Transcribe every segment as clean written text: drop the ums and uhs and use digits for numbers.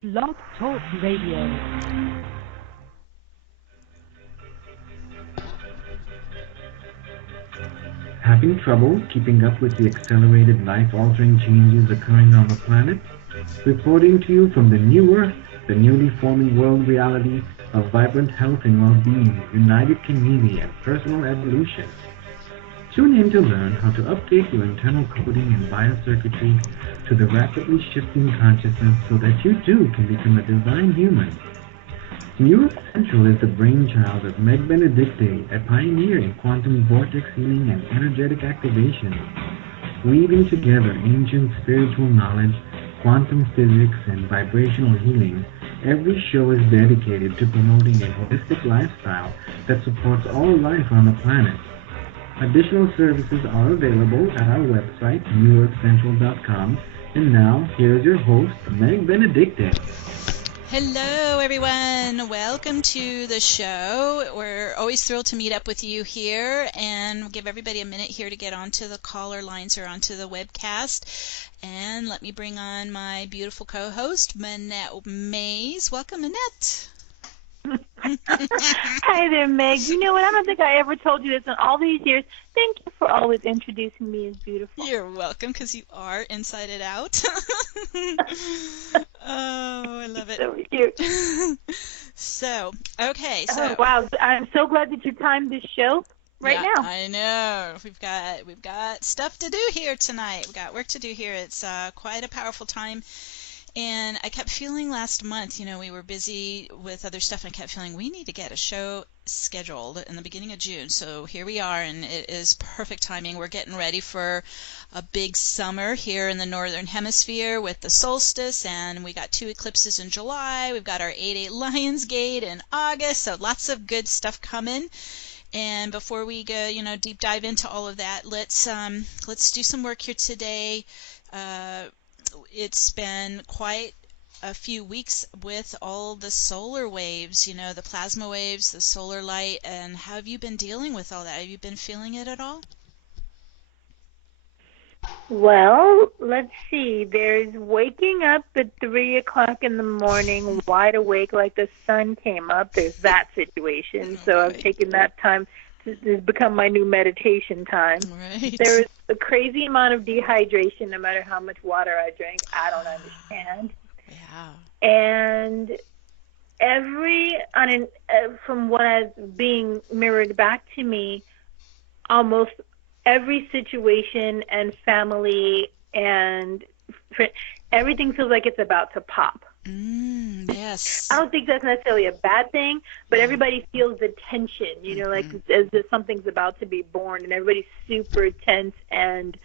Blog Talk Radio. Having trouble keeping up with the accelerated life-altering changes occurring on the planet? Reporting to you from the new Earth, the newly forming world reality of vibrant health and well-being, united community, and personal evolution. Tune in to learn how to update your internal coding and biocircuitry to the rapidly shifting consciousness so that you too can become a divine human. New Central is the brainchild of Meg Benedicte, a pioneer in quantum vortex healing and energetic activation. Weaving together ancient spiritual knowledge, quantum physics, and vibrational healing, every show is dedicated to promoting a holistic lifestyle that supports all life on the planet. Additional services are available at our website, newearthcentral.com. And now, here's your host, Meg Benedicte. Hello, everyone. Welcome to the show. We're always thrilled to meet up with you here, and we'll give everybody a minute here to get onto the caller lines or onto the webcast. And let me bring on my beautiful co-host, Manette Mays. Welcome, Manette. Hi there, Meg. You know what? I don't think I ever told you this in all these years. Thank you for always introducing me as beautiful. You're welcome, because you are inside and out. Oh, I love it. So cute. So, okay. So, wow, I'm so glad that you timed this show now. I know. We've got stuff to do here tonight. We've got work to do here. It's quite a powerful time. And I kept feeling last month, we were busy with other stuff, and I kept feeling we need to get a show scheduled in the beginning of June. So here we are, and it is perfect timing. We're getting ready for a big summer here in the Northern Hemisphere with the solstice, and we got 2 eclipses in July. We've got our 8/8 Lionsgate in August, so lots of good stuff coming. And before we go, deep dive into all of that, let's do some work here today. It's been quite a few weeks with all the solar waves, the plasma waves, the solar light, and how have you been dealing with all that? Have you been feeling it at all? Well, let's see. There's waking up at 3 o'clock in the morning, wide awake like the sun came up. There's that situation. So I've taken that time to become my new meditation time. Right. There's a crazy amount of dehydration no matter how much water I drink. I don't understand. Yeah. And from what is being mirrored back to me, almost every situation and family and everything feels like it's about to pop. Yes. I don't think that's necessarily a bad thing, but everybody feels the tension, like as if something's about to be born, and everybody's super tense, and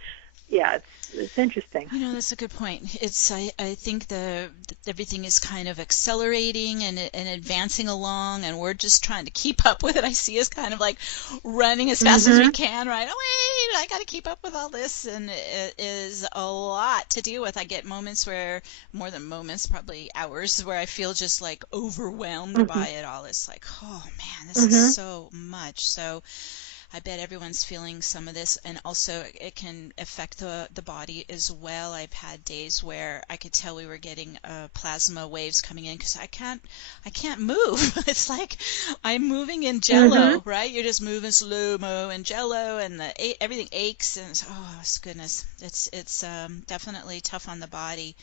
yeah, it's interesting. That's a good point. I think everything is kind of accelerating and advancing along, and we're just trying to keep up with it. I see us kind of like running as fast as we can, right? Oh, wait, I got to keep up with all this, and it is a lot to deal with. I get moments more than moments, probably hours, where I feel just like overwhelmed by it all. It's like, oh man, this is so much. So I bet everyone's feeling some of this, and also it can affect the body as well. I've had days where I could tell we were getting plasma waves coming in because I can't move. It's like I'm moving in jello, right? You're just moving slow-mo in jello, and everything aches, and oh goodness, it's definitely tough on the body.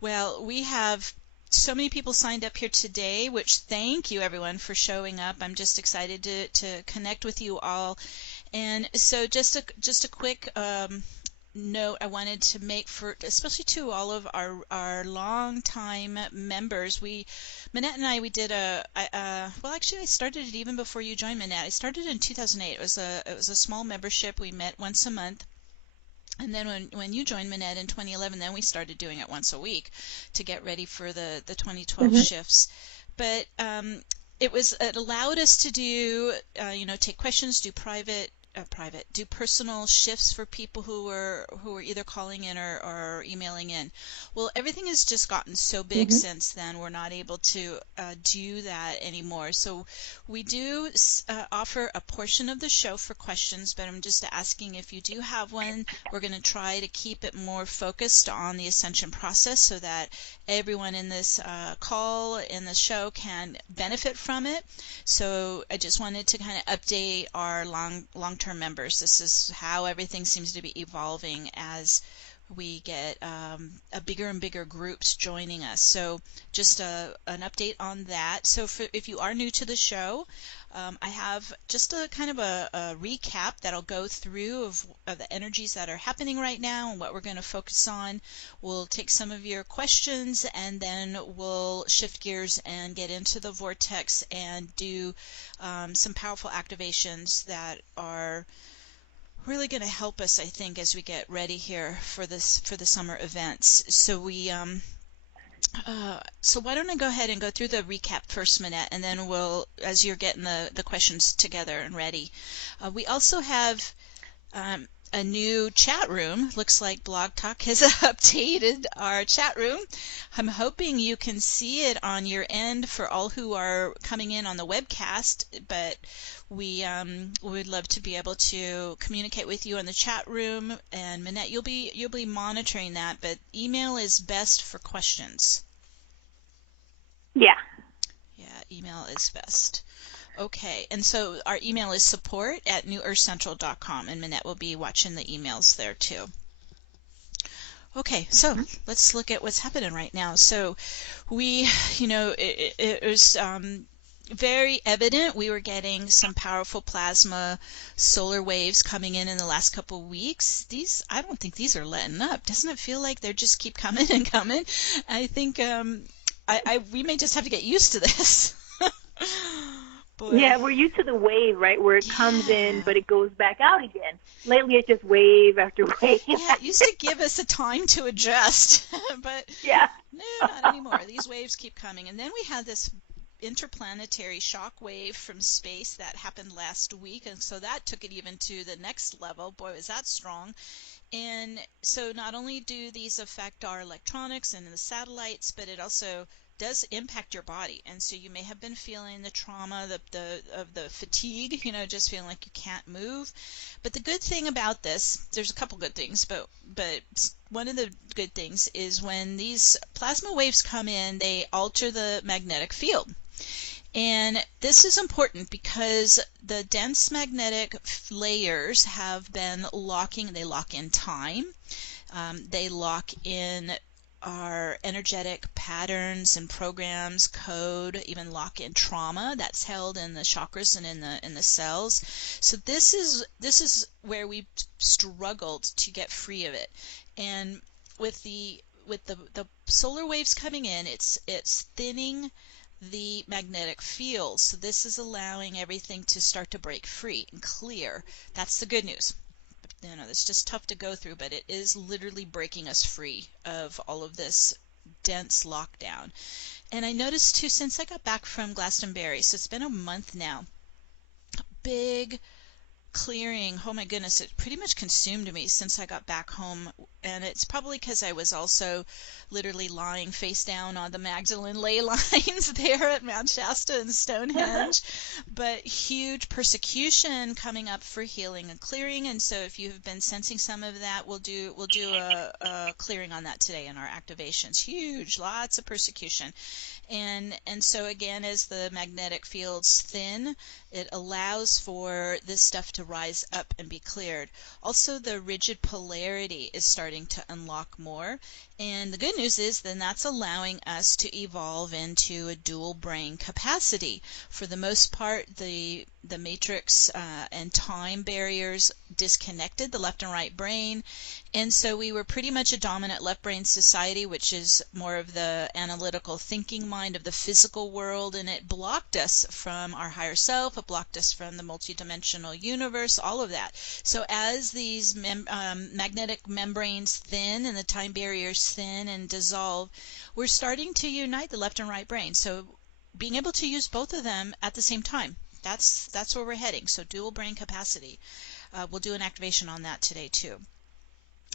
Well, we have so many people signed up here today, which thank you everyone for showing up. I'm just excited to connect with you all. And so just a quick note I wanted to make especially to all of our long-time members. Manette and I did well, actually I started it even before you joined, Manette. I started in 2008. It was a small membership. We met once a month. And then when you joined, Manette, in 2011, then we started doing it once a week to get ready for the 2012 shifts. But it allowed us to do, take questions, do do personal shifts for people who were either calling in or emailing in. Well, everything has just gotten so big since then. We're not able to do that anymore. So we do offer a portion of the show for questions, but I'm just asking if you do have one. We're going to try to keep it more focused on the ascension process so that everyone in this call, in the show, can benefit from it. So I just wanted to kind of update our long-term members. This is how everything seems to be evolving as we get a bigger and bigger groups joining us. So just an update on that. So if you are new to the show, I have just a kind of a recap that'll go through of the energies that are happening right now and what we're going to focus on. We'll take some of your questions, and then we'll shift gears and get into the vortex and do some powerful activations that are really going to help us, I think, as we get ready here for the summer events. So so why don't I go ahead and go through the recap first, Minette, and then we'll, as you're getting the questions together and ready. We also have a new chat room. Looks like Blog Talk has updated our chat room. I'm hoping you can see it on your end for all who are coming in on the webcast, but we would love to be able to communicate with you in the chat room. And Minette, you'll be monitoring that, but email is best for questions. Yeah. Yeah, email is best. Okay, and so our email is support@newearthcentral.com, and Minette will be watching the emails there too. Okay, so let's look at what's happening right now. So we, it was very evident we were getting some powerful plasma solar waves coming in the last couple of weeks. I don't think these are letting up. Doesn't it feel like they just keep coming and coming? I think we may just have to get used to this. Boy. Yeah, we're used to the wave, right, where it comes in, but it goes back out again. Lately, it's just wave after wave. Yeah, it used to give us a time to adjust, but yeah. No, not anymore. These waves keep coming. And then we had this interplanetary shock wave from space that happened last week, and so that took it even to the next level. Boy, was that strong. And so not only do these affect our electronics and the satellites, but it also does impact your body, and so you may have been feeling the trauma, the fatigue, just feeling like you can't move. But the good thing about this, there's a couple good things, but one of the good things is when these plasma waves come in, they alter the magnetic field. And this is important because the dense magnetic layers have been locking. They lock in time. They lock in our energetic patterns and programs, code, even lock in trauma that's held in the chakras and in the cells. So this is where we struggled to get free of it. And with the solar waves coming in, it's thinning the magnetic field. So this is allowing everything to start to break free and clear. That's the good news. It's just tough to go through, but it is literally breaking us free of all of this dense lockdown. And I noticed too, since I got back from Glastonbury, so it's been a month now, big clearing. Oh my goodness, it pretty much consumed me since I got back home, and it's probably because I was also literally lying face down on the Magdalene ley lines there at Mount Shasta and Stonehenge. But huge persecution coming up for healing and clearing, and so if you have been sensing some of that, we'll do a clearing on that today in our activations. Huge, lots of persecution. And so again, as the magnetic fields thin, it allows for this stuff to rise up and be cleared. Also, the rigid polarity is starting to unlock more. And the good news is then that's allowing us to evolve into a dual brain capacity. For the most part, the matrix and time barriers disconnected the left and right brain. And so we were pretty much a dominant left brain society, which is more of the analytical thinking mind of the physical world, and it blocked us from our higher self, it blocked us from the multidimensional universe, all of that. So as these magnetic membranes thin and the time barriers thin and dissolve, we're starting to unite the left and right brain. So being able to use both of them at the same time, that's where we're heading. So dual brain capacity. We'll do an activation on that today too.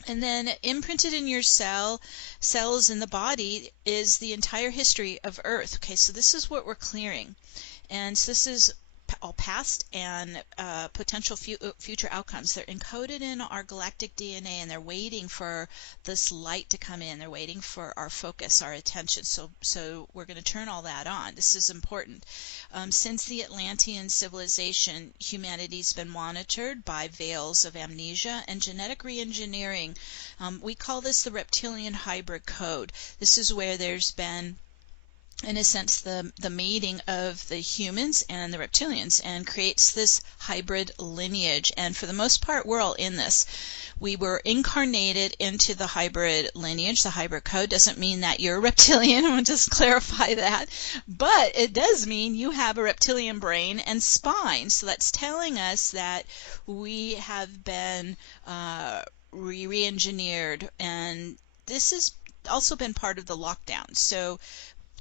And then imprinted in your cells in the body is the entire history of Earth. Okay, so this is what we're clearing. And so this is all past and potential future outcomes. They're encoded in our galactic DNA, and they're waiting for this light to come in. They're waiting for our focus, our attention. So we're going to turn all that on. This is important. Since the Atlantean civilization, humanity's been monitored by veils of amnesia and genetic reengineering. We call this the reptilian hybrid code. This is where there's been, in a sense, the mating of the humans and the reptilians, and creates this hybrid lineage. And for the most part, we're all in this. We were incarnated into the hybrid lineage. The hybrid code doesn't mean that you're a reptilian. I'll just clarify that. But it does mean you have a reptilian brain and spine. So that's telling us that we have been re-engineered, and this has also been part of the lockdown. So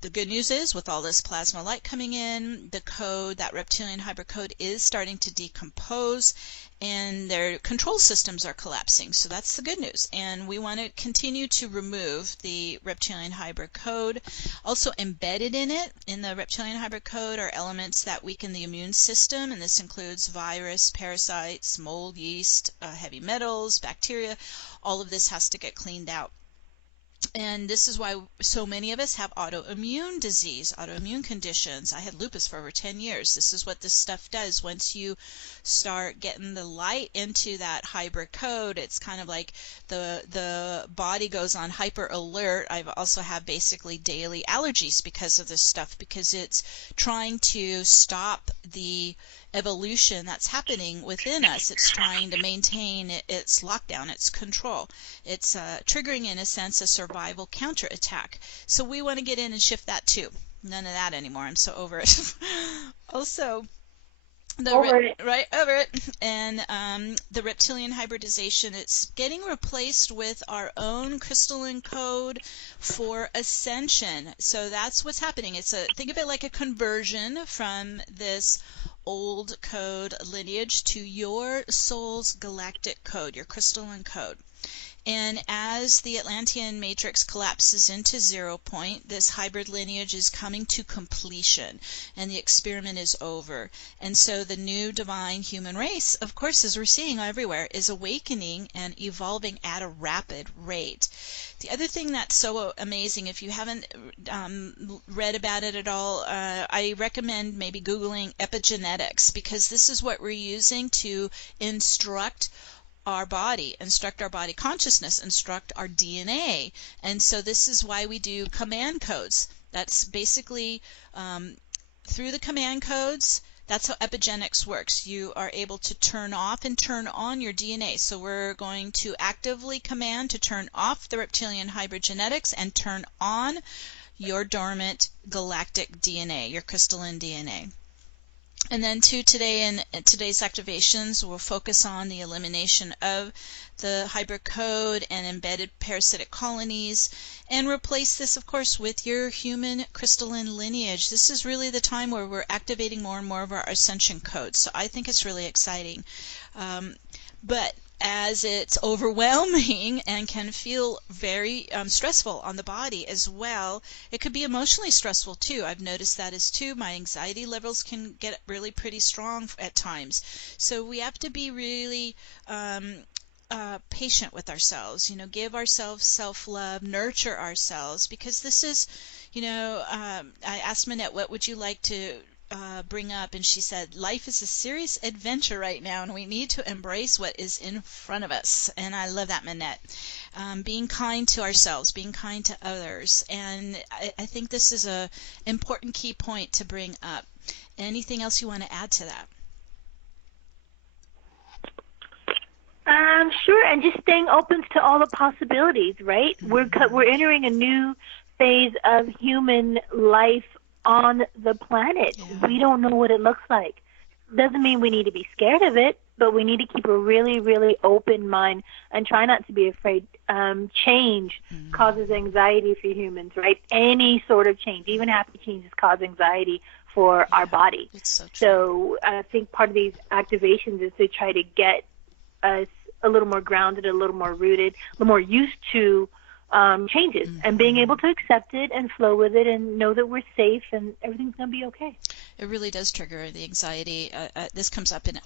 the good news is, with all this plasma light coming in, the code, that reptilian hybrid code, is starting to decompose, and their control systems are collapsing. So that's the good news. And we want to continue to remove the reptilian hybrid code. Also embedded in it, in the reptilian hybrid code, are elements that weaken the immune system, and this includes virus, parasites, mold, yeast, heavy metals, bacteria. All of this has to get cleaned out. And this is why so many of us have autoimmune disease, autoimmune conditions. I had lupus for over 10 years. This is what this stuff does. Once you start getting the light into that hybrid code, it's kind of like the body goes on hyper alert. I also have basically daily allergies because of this stuff, because it's trying to stop the evolution that's happening within us. It's trying to maintain its lockdown, its control. It's triggering, in a sense, a survival counterattack. So we want to get in and shift that too. None of that anymore. I'm so over it. Also, over it. And the reptilian hybridization, it's getting replaced with our own crystalline code for ascension. So that's what's happening. Think of it like a conversion from this old code lineage to your soul's galactic code, your crystalline code. And as the Atlantean matrix collapses into 0 point, this hybrid lineage is coming to completion, and the experiment is over. And so the new divine human race, of course, as we're seeing everywhere, is awakening and evolving at a rapid rate. The other thing that's so amazing, if you haven't read about it at all, I recommend maybe Googling epigenetics, because this is what we're using to instruct our body consciousness, instruct our DNA. And so this is why we do command codes. That's basically through the command codes, that's how epigenetics works. You are able to turn off and turn on your DNA. So we're going to actively command to turn off the reptilian hybrid genetics and turn on your dormant galactic DNA, your crystalline DNA. And then today's activations will focus on the elimination of the hybrid code and embedded parasitic colonies, and replace this, of course, with your human crystalline lineage. This is really the time where we're activating more and more of our ascension codes. So I think it's really exciting. But as it's overwhelming and can feel very stressful on the body as well, it could be emotionally stressful too. I've noticed that as too. My anxiety levels can get really pretty strong at times. So we have to be really patient with ourselves, give ourselves self-love, nurture ourselves, because this is, I asked Manette, what would you like to bring up, and she said, life is a serious adventure right now, and we need to embrace what is in front of us. And I love that, Manette. Being kind to ourselves, being kind to others, and I think this is a important key point to bring up. Anything else you want to add to that? Sure, and just staying open to all the possibilities, right? Mm-hmm. We're entering a new phase of human life on the planet. Yeah. We don't know what it looks like. Doesn't mean we need to be scared of it, but we need to keep a really, really open mind and try not to be afraid. Change causes anxiety for humans, right? Any sort of change, even happy changes, cause anxiety for our body. It's so true. So I think part of these activations is to try to get us a little more grounded, a little more rooted, a little more used to changes, and being able to accept it and flow with it and know that we're safe and everything's going to be okay. It really does trigger the anxiety. This comes up in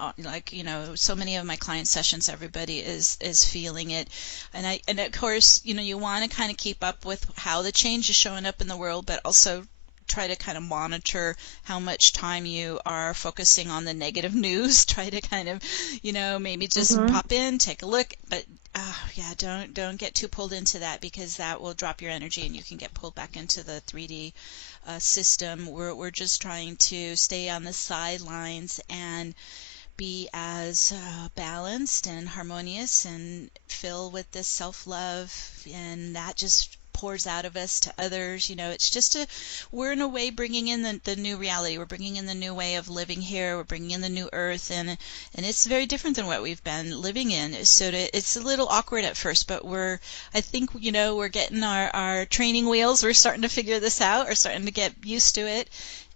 so many of my client sessions. Everybody is feeling it, and of course, you want to kind of keep up with how the change is showing up in the world, but also try to kind of monitor how much time you are focusing on the negative news. Try to kind of, maybe just pop in, take a look, but don't get too pulled into that, because that will drop your energy and you can get pulled back into the 3D system. We're just trying to stay on the sidelines and be as balanced and harmonious and fill with this self-love, and that just pours out of us to others. It's just we're in a way bringing in the new reality. We're bringing in the new way of living here. We're bringing in the new earth, and it's very different than what we've been living in. So it's a little awkward at first, but I think we're getting our training wheels. We're starting to figure this out. We're starting to get used to it,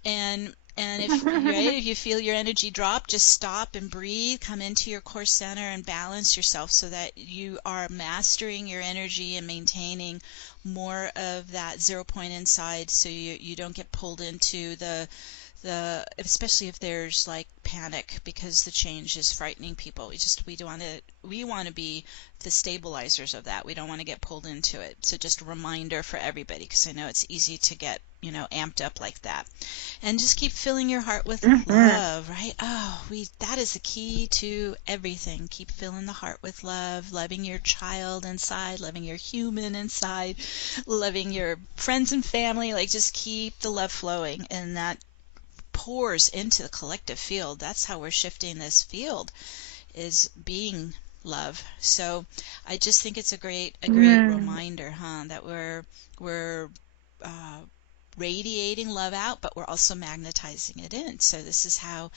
and if you feel your energy drop, just stop and breathe, come into your core center and balance yourself so that you are mastering your energy and maintaining more of that 0 point inside, so you don't get pulled into the especially if there's like panic, because the change is frightening people. We want to be the stabilizers of that. We don't want to get pulled into it. So just a reminder for everybody, because I know it's easy to get amped up like that. And just keep filling your heart with love, right? That is the key to everything. Keep filling the heart with love, loving your child inside, loving your human inside, loving your friends and family. Like, just keep the love flowing, and that pours into the collective field. That's how we're shifting this field, is being love. So I just think it's a great reminder, that we're radiating love out, but we're also magnetizing it in. So this is how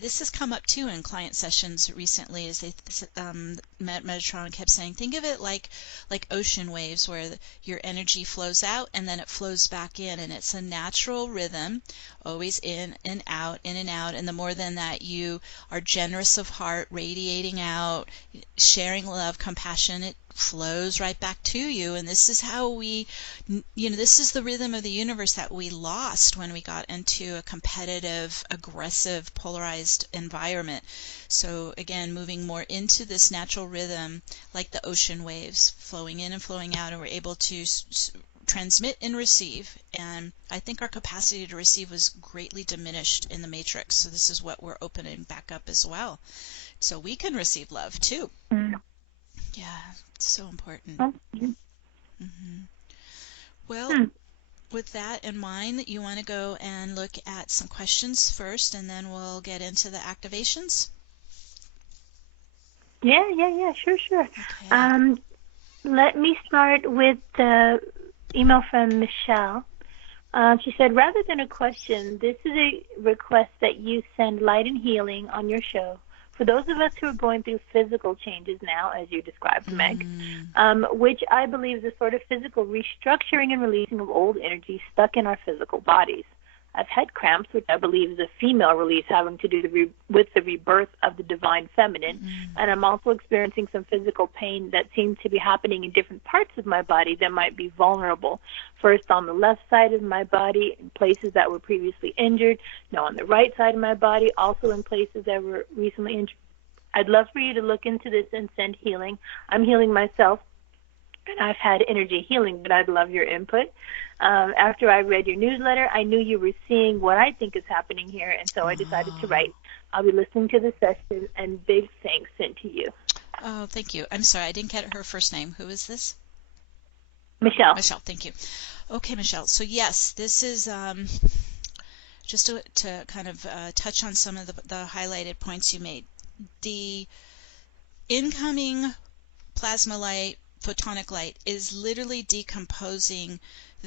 this has come up too in client sessions recently, as Metatron kept saying, think of it like ocean waves, where your energy flows out and then it flows back in, and it's a natural rhythm, always in and out, in and out. And the more than that you are generous of heart, radiating out, sharing love, compassion, it flows right back to you. And this is how this is the rhythm of the universe that we lost when we got into a competitive, aggressive, polarized environment. So again, moving more into this natural rhythm, like the ocean waves, flowing in and flowing out, and we're able to transmit and receive. And I think our capacity to receive was greatly diminished in the matrix. So this is what we're opening back up as well, so we can receive love too. Yeah, it's so important. Well, with that in mind, you want to go and look at some questions first, and then we'll get into the activations? Yeah, sure. Okay. Let me start with the email from Michelle. She said, rather than a question, this is a request that you send light and healing on your show for those of us who are going through physical changes now, as you described, Meg, which I believe is a sort of physical restructuring and releasing of old energy stuck in our physical bodies. I've had cramps, which I believe is a female release having to do with the rebirth of the divine feminine, and I'm also experiencing some physical pain that seems to be happening in different parts of my body that might be vulnerable. First on the left side of my body, in places that were previously injured. Now on the right side of my body, also in places that were recently injured. I'd love for you to look into this and send healing. I'm healing myself, and I've had energy healing, but I'd love your input. After I read your newsletter, I knew you were seeing what I think is happening here, and so I decided to write. I'll be listening to the session, and big thanks sent to you. Oh, thank you. I'm sorry, I didn't get her first name. Who is this? Michelle. Michelle, thank you. Okay, Michelle. So yes, this is just to kind of touch on some of the highlighted points you made. The incoming plasma light, photonic light, is literally decomposing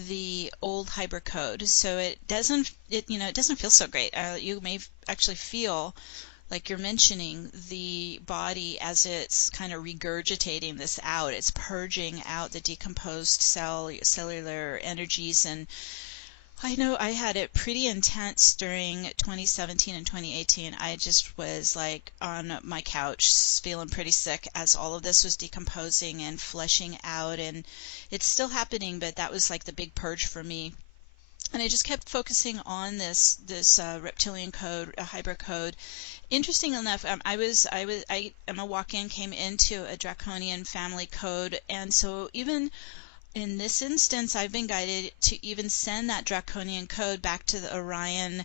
the old hybrid code, so it doesn't feel so great. You may actually feel like you're mentioning the body as it's kind of regurgitating this out. It's purging out the decomposed cellular energies, and I know I had it pretty intense during 2017 and 2018. I just was like on my couch feeling pretty sick as all of this was decomposing and fleshing out, and it's still happening, but that was like the big purge for me. And I just kept focusing on this reptilian code, a hybrid code. Interesting enough, I am a walk-in, came into a draconian family code, and so even in this instance, I've been guided to even send that draconian code back to the Orion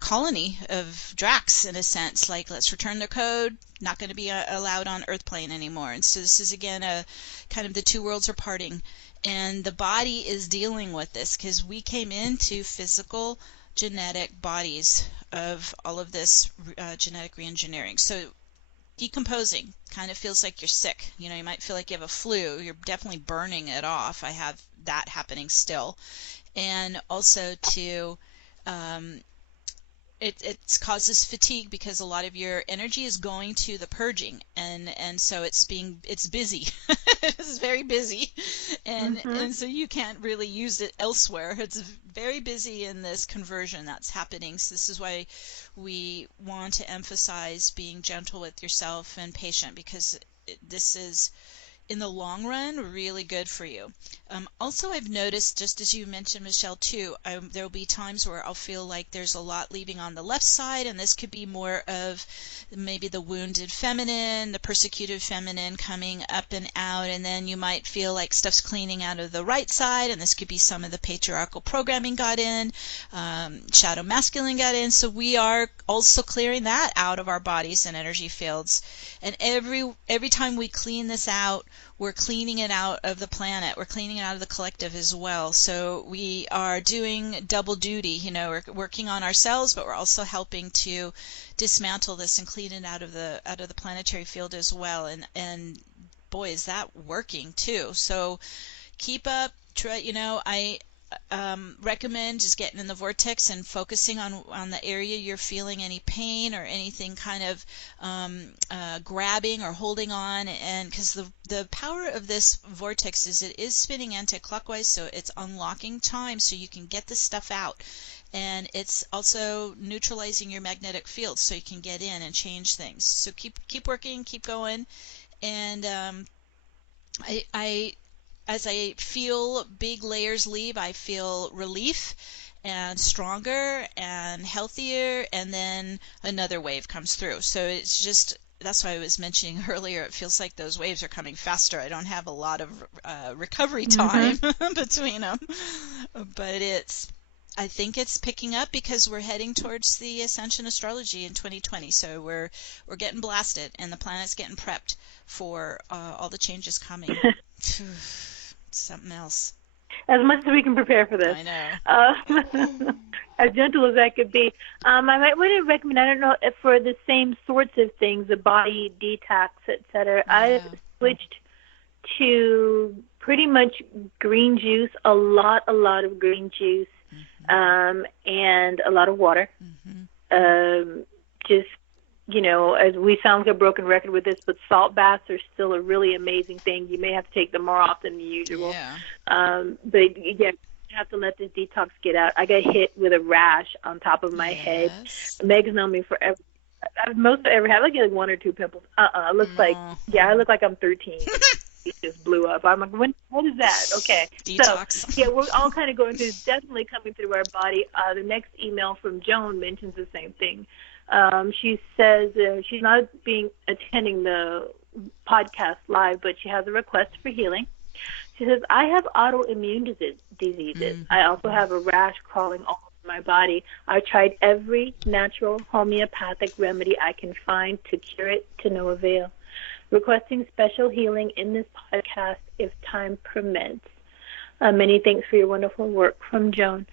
colony of Dracs, in a sense. Like, let's return the code, not going to be allowed on Earth plane anymore. And so this is, again, a kind of the two worlds are parting. And the body is dealing with this because we came into physical genetic bodies of all of this genetic reengineering. So decomposing kind of feels like you're sick. You know, you might feel like you have a flu. You're definitely burning it off. I have that happening still. And also to it causes fatigue because a lot of your energy is going to the purging, and so it's busy. It's very busy, and so you can't really use it elsewhere. It's very busy in this conversion that's happening. So this is why we want to emphasize being gentle with yourself and patient, because this is, in the long run, really good for you. Also, I've noticed, just as you mentioned, Michelle, too, there will be times where I'll feel like there's a lot leaving on the left side, and this could be more of maybe the wounded feminine, the persecuted feminine coming up and out, and then you might feel like stuff's cleaning out of the right side, and this could be some of the patriarchal programming got in, shadow masculine got in, so we are also clearing that out of our bodies and energy fields. And every time we clean this out, we're cleaning it out of the planet. We're cleaning it out of the collective as well. So we are doing double duty. You know, we're working on ourselves, but we're also helping to dismantle this and clean it out of the planetary field as well. And boy, is that working too. So keep up. Try. You know, I recommend just getting in the vortex and focusing on the area you're feeling any pain or anything kind of grabbing or holding on, and because the power of this vortex is it is spinning anti-clockwise, so it's unlocking time so you can get this stuff out, and it's also neutralizing your magnetic field so you can get in and change things. So keep working, keep going, and as I feel big layers leave, I feel relief and stronger and healthier, and then another wave comes through. So it's just, that's why I was mentioning earlier, it feels like those waves are coming faster. I don't have a lot of recovery time between them, but I think it's picking up because we're heading towards the Ascension astrology in 2020. So we're getting blasted, and the planet's getting prepped for all the changes coming. Something else. As much as we can prepare for this. I know. As gentle as I could be. I might want to recommend, I don't know, if for the same sorts of things, the body detox, etc. Yeah. I switched to pretty much green juice, a lot of green juice, and a lot of water. Just, you know, as we sound like a broken record with this, but salt baths are still a really amazing thing. You may have to take them more often than usual. Yeah. But yeah, you have to let this detox get out. I got hit with a rash on top of my head. Meg's known me forever. Most I ever had, like one or two pimples. It looks like, I look like I'm 13. It just blew up. I'm like, what is that? Okay. Detox. So, yeah, we're all kind of going through, it's definitely coming through our body. The next email from Joan mentions the same thing. She says she's not attending the podcast live, but she has a request for healing. She says, I have autoimmune diseases. I also have a rash crawling all over my body. I tried every natural homeopathic remedy I can find to cure it, to no avail. Requesting special healing in this podcast if time permits. Many thanks for your wonderful work, from Joan.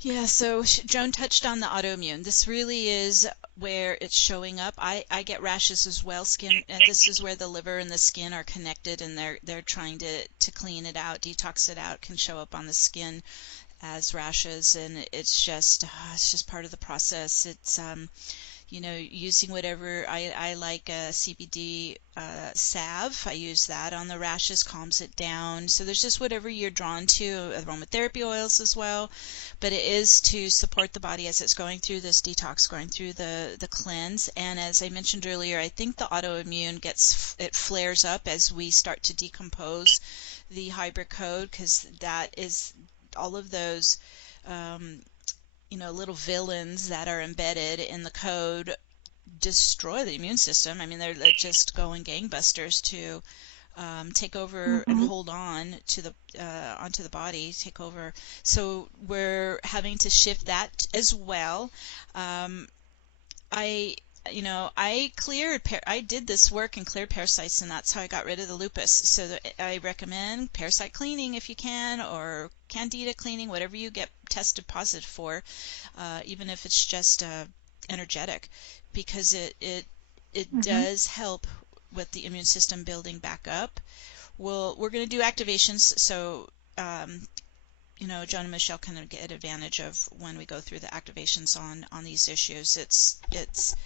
Yeah, so Joan touched on the autoimmune. This really is where it's showing up. I get rashes as well. This is where the liver and the skin are connected, and they're trying to clean it out, detox it out. Can show up on the skin as rashes, and it's just part of the process. It's using whatever I like, CBD salve. I use that on the rashes, calms it down. So there's just whatever you're drawn to. Aromatherapy oils as well, but it is to support the body as it's going through this detox, going through the cleanse. And as I mentioned earlier, I think the autoimmune it flares up as we start to decompose the hybrid code, because that is all of those little villains that are embedded in the code destroy the immune system. I mean, they're just going gangbusters to take over and hold on to the onto the body, take over. So we're having to shift that as well. I did this work and cleared parasites, and that's how I got rid of the lupus. So I recommend parasite cleaning if you can, or candida cleaning, whatever you get tested positive for, even if it's just energetic, because it does help with the immune system building back up. We're going to do activations, so Joan and Michelle can get advantage of when we go through the activations on these issues. It's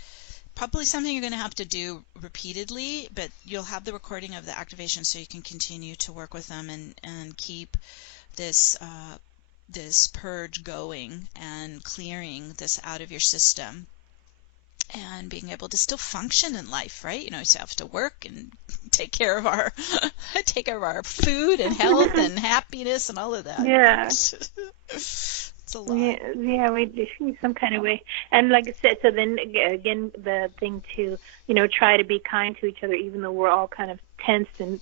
probably something you're going to have to do repeatedly, but you'll have the recording of the activation so you can continue to work with them and keep this purge going and clearing this out of your system and being able to still function in life, right? You still have to work and take care of our food and health and happiness and all of that. Yeah. It's a lot. Yeah, we do some kind of way. And like I said, so then again, the thing to, try to be kind to each other, even though we're all kind of tense and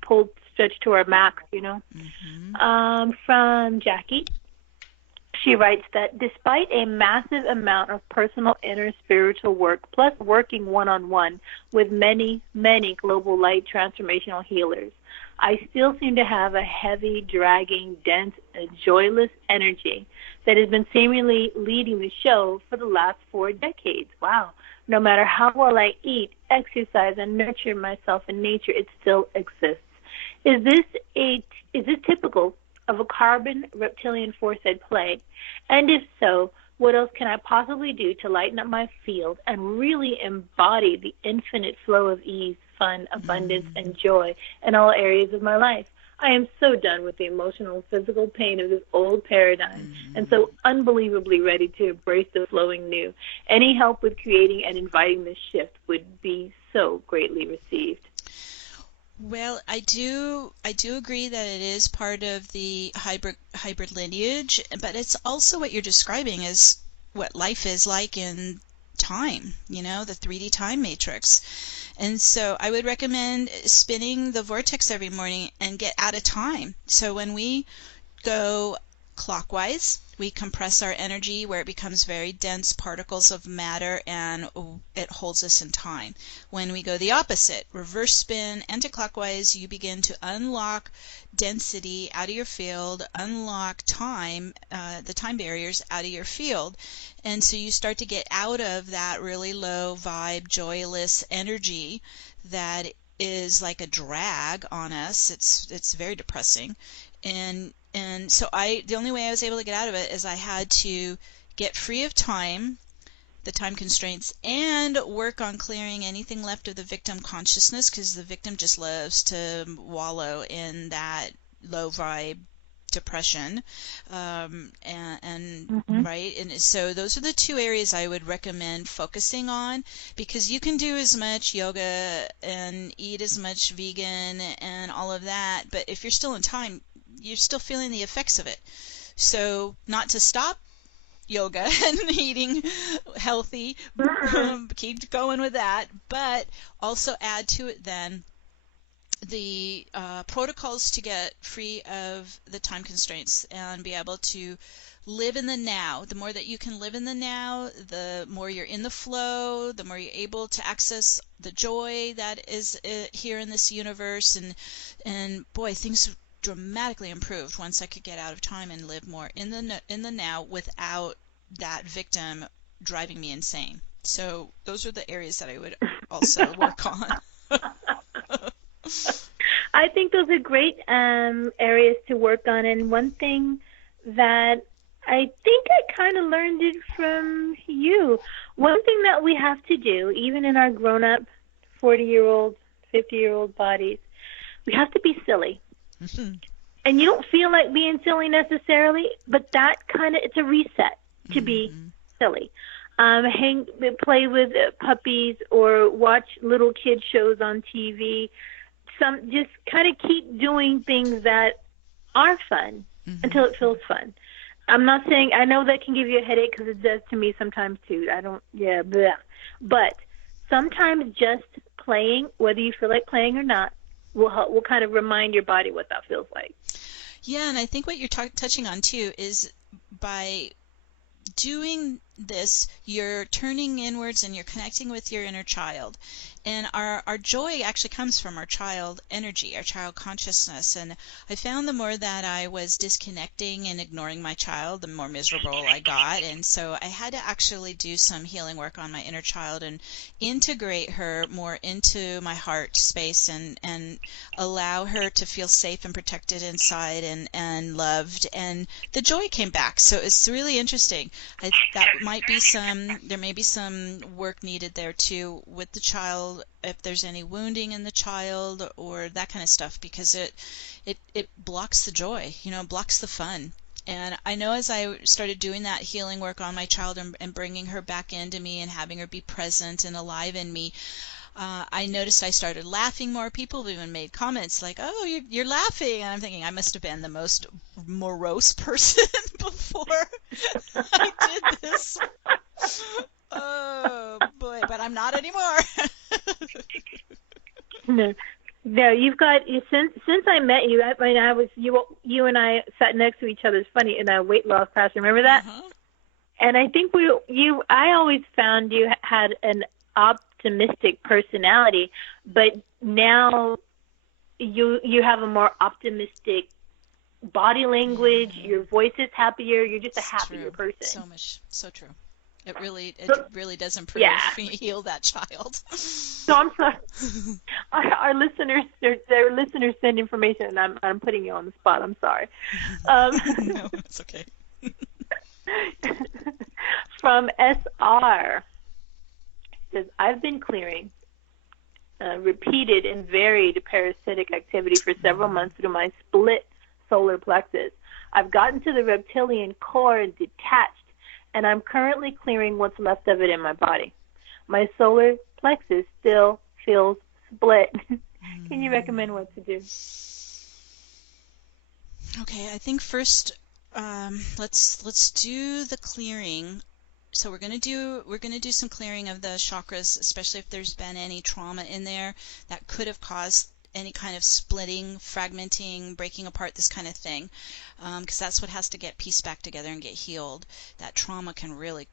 pulled, stretched to our max, From Jackie. She writes that despite a massive amount of personal inner spiritual work, plus working one-on-one with many, many global light transformational healers, I still seem to have a heavy, dragging, dense, and joyless energy that has been seemingly leading the show for the last 4 decades. Wow. No matter how well I eat, exercise, and nurture myself in nature, it still exists. Is this typical of a carbon reptilian force at play? And if so, what else can I possibly do to lighten up my field and really embody the infinite flow of ease, fun, abundance, and joy in all areas of my life? I am so done with the emotional and physical pain of this old paradigm and so unbelievably ready to embrace the flowing new. Any help with creating and inviting this shift would be so greatly received. Well, I do agree that it is part of the hybrid lineage, but it's also what you're describing is what life is like in time, the 3D time matrix. And so I would recommend spinning the vortex every morning and get out of time. So when we go clockwise, we compress our energy where it becomes very dense particles of matter, and it holds us in time. When we go the opposite, reverse spin, anticlockwise, you begin to unlock density out of your field, unlock time, the time barriers out of your field. And so you start to get out of that really low vibe, joyless energy that is like a drag on us. It's very depressing. And so the only way I was able to get out of it is I had to get free of time, the time constraints, and work on clearing anything left of the victim consciousness, because the victim just loves to wallow in that low vibe depression. Right. And so those are the 2 areas I would recommend focusing on, because you can do as much yoga and eat as much vegan and all of that, but if you're still in time, you're still feeling the effects of it. So not to stop yoga and eating healthy, keep going with that, but also add to it then the protocols to get free of the time constraints and be able to live in the now. The more that you can live in the now, the more you're in the flow, the more you're able to access the joy that is here in this universe. And boy, things dramatically improved once I could get out of time and live more in the now without that victim driving me insane. So those are the areas that I would also work on. I think those are great areas to work on. And one thing that I think I kind of learned it from you. One thing that we have to do, even in our grown-up 40-year-old, 50-year-old bodies, we have to be silly. And you don't feel like being silly necessarily, but that kind of, it's a reset to be silly. Play with puppies or watch little kid shows on TV. Just kind of keep doing things that are fun until it feels fun. I'm not saying, I know that can give you a headache because it does to me sometimes too. But sometimes just playing, whether you feel like playing or not, will kind of remind your body what that feels like. Yeah, and I think what you're touching on too is by doing this, you're turning inwards and you're connecting with your inner child. And our joy actually comes from our child energy, our child consciousness. And I found the more that I was disconnecting and ignoring my child, the more miserable I got. And so I had to actually do some healing work on my inner child and integrate her more into my heart space and allow her to feel safe and protected inside and loved. And the joy came back. So it's really interesting. There may be some work needed there too with the child, if there's any wounding in the child or that kind of stuff, because it blocks the joy, blocks the fun. And I know as I started doing that healing work on my child and bringing her back into me and having her be present and alive in me, I noticed I started laughing more. People even made comments like, "Oh, you're laughing," and I'm thinking I must have been the most morose person before I did this. Oh boy, but I'm not anymore. No, you've got, since I met you. I was you and I sat next to each other. It's funny, in a weight loss class. Remember that? And I think I always found you had an optimistic personality, but now you have a more optimistic body language. Your voice is happier. You're just a happier person. So true. It really does improve when you heal that child. So I'm sorry. Our listeners, their listeners send information, and I'm putting you on the spot. I'm sorry. No, it's okay. From SR, says, I've been clearing repeated and varied parasitic activity for several months through my split solar plexus. I've gotten to the reptilian core and detached, and I'm currently clearing what's left of it in my body. My solar plexus still feels split. Can you recommend what to do? Okay, I think first let's do the clearing. So we're gonna do some clearing of the chakras, especially if there's been any trauma in there that could have caused any kind of splitting, fragmenting, breaking apart, this kind of thing, because that's what has to get pieced back together and get healed. That trauma can really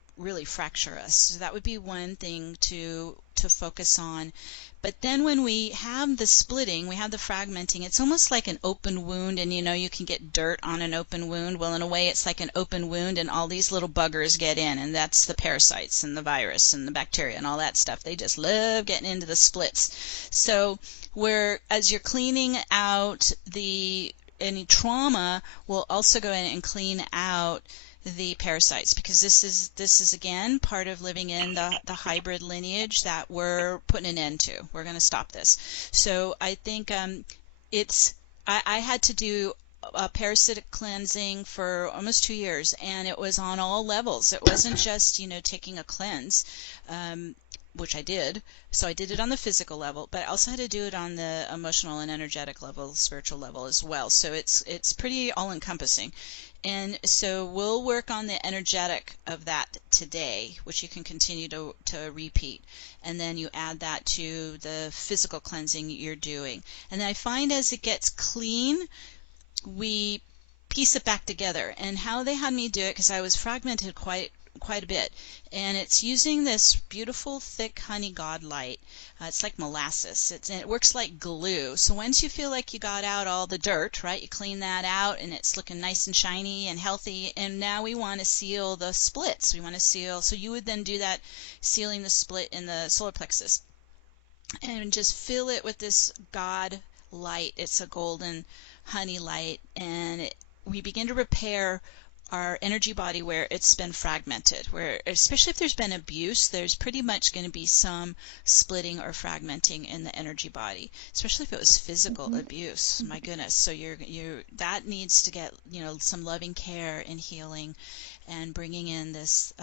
fracture us. So that would be one thing to focus on. But then when we have the splitting, we have the fragmenting, it's almost like an open wound, and you can get dirt on an open wound. Well, in a way, it's like an open wound, and all these little buggers get in, and that's the parasites and the virus and the bacteria and all that stuff. They just love getting into the splits. So as you're cleaning out any trauma, we'll also go in and clean out the parasites, because this is again part of living in the hybrid lineage that we're putting an end to. We're going to stop this. So I think I had to do a parasitic cleansing for almost 2 years, and it was on all levels. It wasn't just taking a cleanse, which I did. So I did it on the physical level, but I also had to do it on the emotional and energetic level, spiritual level as well. So it's pretty all-encompassing. And so we'll work on the energetic of that today, which you can continue to repeat. And then you add that to the physical cleansing you're doing. And then I find as it gets clean, we piece it back together. And how they had me do it, because I was fragmented quite a bit, and it's using this beautiful thick honey god light. It's like molasses. It works like glue. So once you feel like you got out all the dirt, right, you clean that out and it's looking nice and shiny and healthy, and now we want to seal the splits. We want to seal, so you would then do that, sealing the split in the solar plexus, and just fill it with this god light. It's a golden honey light, and we begin to repair our energy body where it's been fragmented, where especially if there's been abuse, there's pretty much going to be some splitting or fragmenting in the energy body, especially if it was physical abuse. My goodness. So that needs to get, some loving care and healing, and bringing in this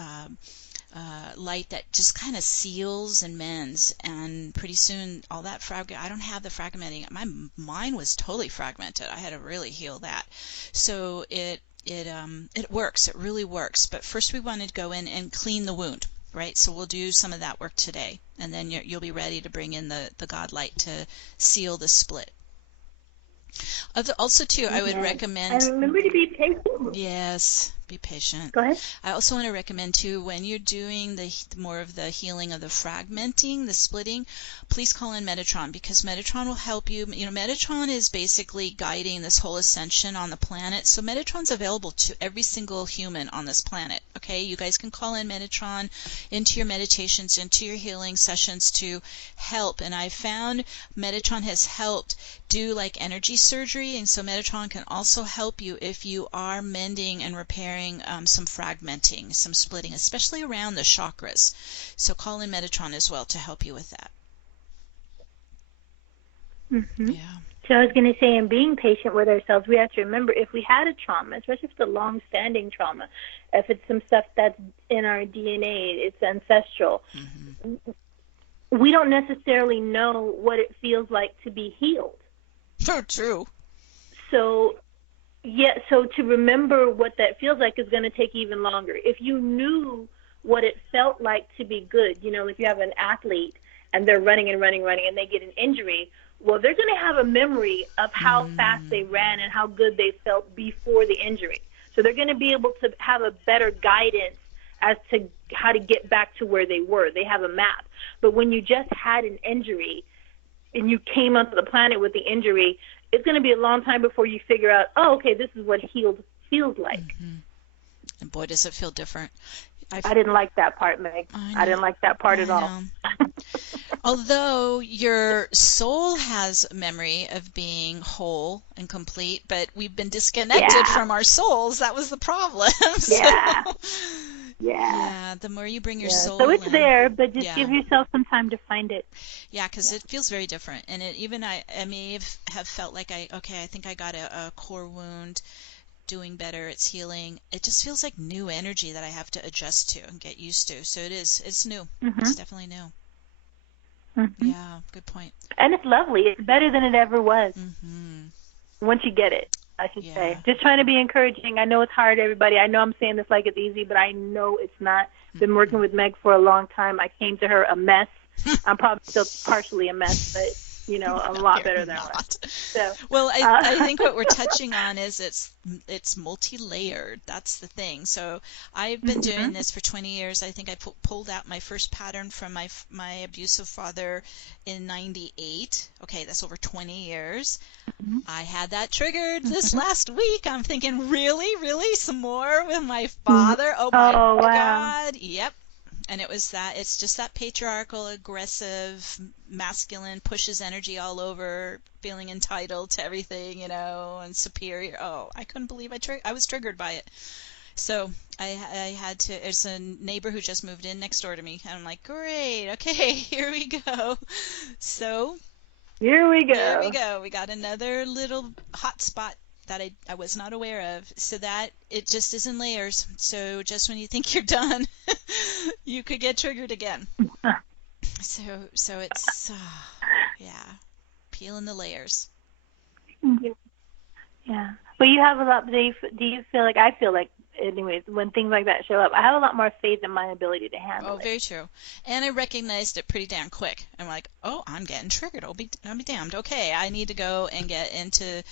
light that just kind of seals and mends, and pretty soon all that I don't have the fragmenting. My mind was totally fragmented. I had to really heal that. So it works. It really works. But first we want to go in and clean the wound, right? So we'll do some of that work today, and then you'll be ready to bring in the God light to seal the split. Also, too, I would recommend... And remember to be patient. Yes, be patient. Go ahead. I also want to recommend, too, when you're doing more of the healing of the fragmenting, the splitting, please call in Metatron, because Metatron will help you. Metatron is basically guiding this whole ascension on the planet. So Metatron's available to every single human on this planet. Okay, you guys can call in Metatron into your meditations, into your healing sessions to help. And I found Metatron has helped do like energy surgery, and so Metatron can also help you if you are mending and repairing some fragmenting, some splitting, especially around the chakras. So call in Metatron as well to help you with that. Mm-hmm. Yeah. So I was going to say, in being patient with ourselves, we have to remember, if we had a trauma, especially if it's a long-standing trauma, if it's some stuff that's in our DNA, it's ancestral, we don't necessarily know what it feels like to be healed. So true. So to remember what that feels like is going to take even longer. If you knew what it felt like to be good, if you have an athlete and they're running and they get an injury, well, they're going to have a memory of how fast they ran and how good they felt before the injury. So they're going to be able to have a better guidance as to how to get back to where they were. They have a map. But when you just had an injury and you came onto the planet with the injury, it's going to be a long time before you figure out, oh, okay, this is what healed feels like. And boy, does it feel different. I didn't like that part, Meg. I didn't like that part at all. Although your soul has a memory of being whole and complete, but we've been disconnected from our souls. That was the problem. Yeah, the more you bring your soul so it's in, there, but just give yourself some time to find it. Yeah, because it feels very different. And I may have felt like I think I got a core wound, doing better, it's healing. It just feels like new energy that I have to adjust to and get used to. So it's new. It's definitely new. Yeah, good point. And it's lovely. It's better than it ever was. Once you get it, I should say. Just trying to be encouraging. I know it's hard, everybody. I know I'm saying this like it's easy, but I know it's not. Been working with Meg for a long time. I came to her a mess. I'm probably still partially a mess, but a lot better than I was. So, well, I think what we're touching on is it's multi-layered. That's the thing. So I've been doing this for 20 years. I think I pulled out my first pattern from my abusive father in '98. Okay, that's over 20 years. I had that triggered this last week. I'm thinking, really, some more with my father? Oh my God! Yep. And it's just that patriarchal, aggressive, masculine, pushes energy all over, feeling entitled to everything, and superior. Oh, I couldn't believe I was triggered by it. So I had to, there's a neighbor who just moved in next door to me. And I'm like, great, okay, here we go. So here we go. We got another little hot spot that I was not aware of, so that it just is in layers. So just when you think you're done, you could get triggered again. So it's peeling the layers. Yeah, but you have a lot. Do you feel like, I feel like, anyways, when things like that show up, I have a lot more faith in my ability to handle it. Oh, very true. And I recognized it pretty damn quick. I'm like, oh, I'm getting triggered. I'll be damned. Okay, I need to go and get into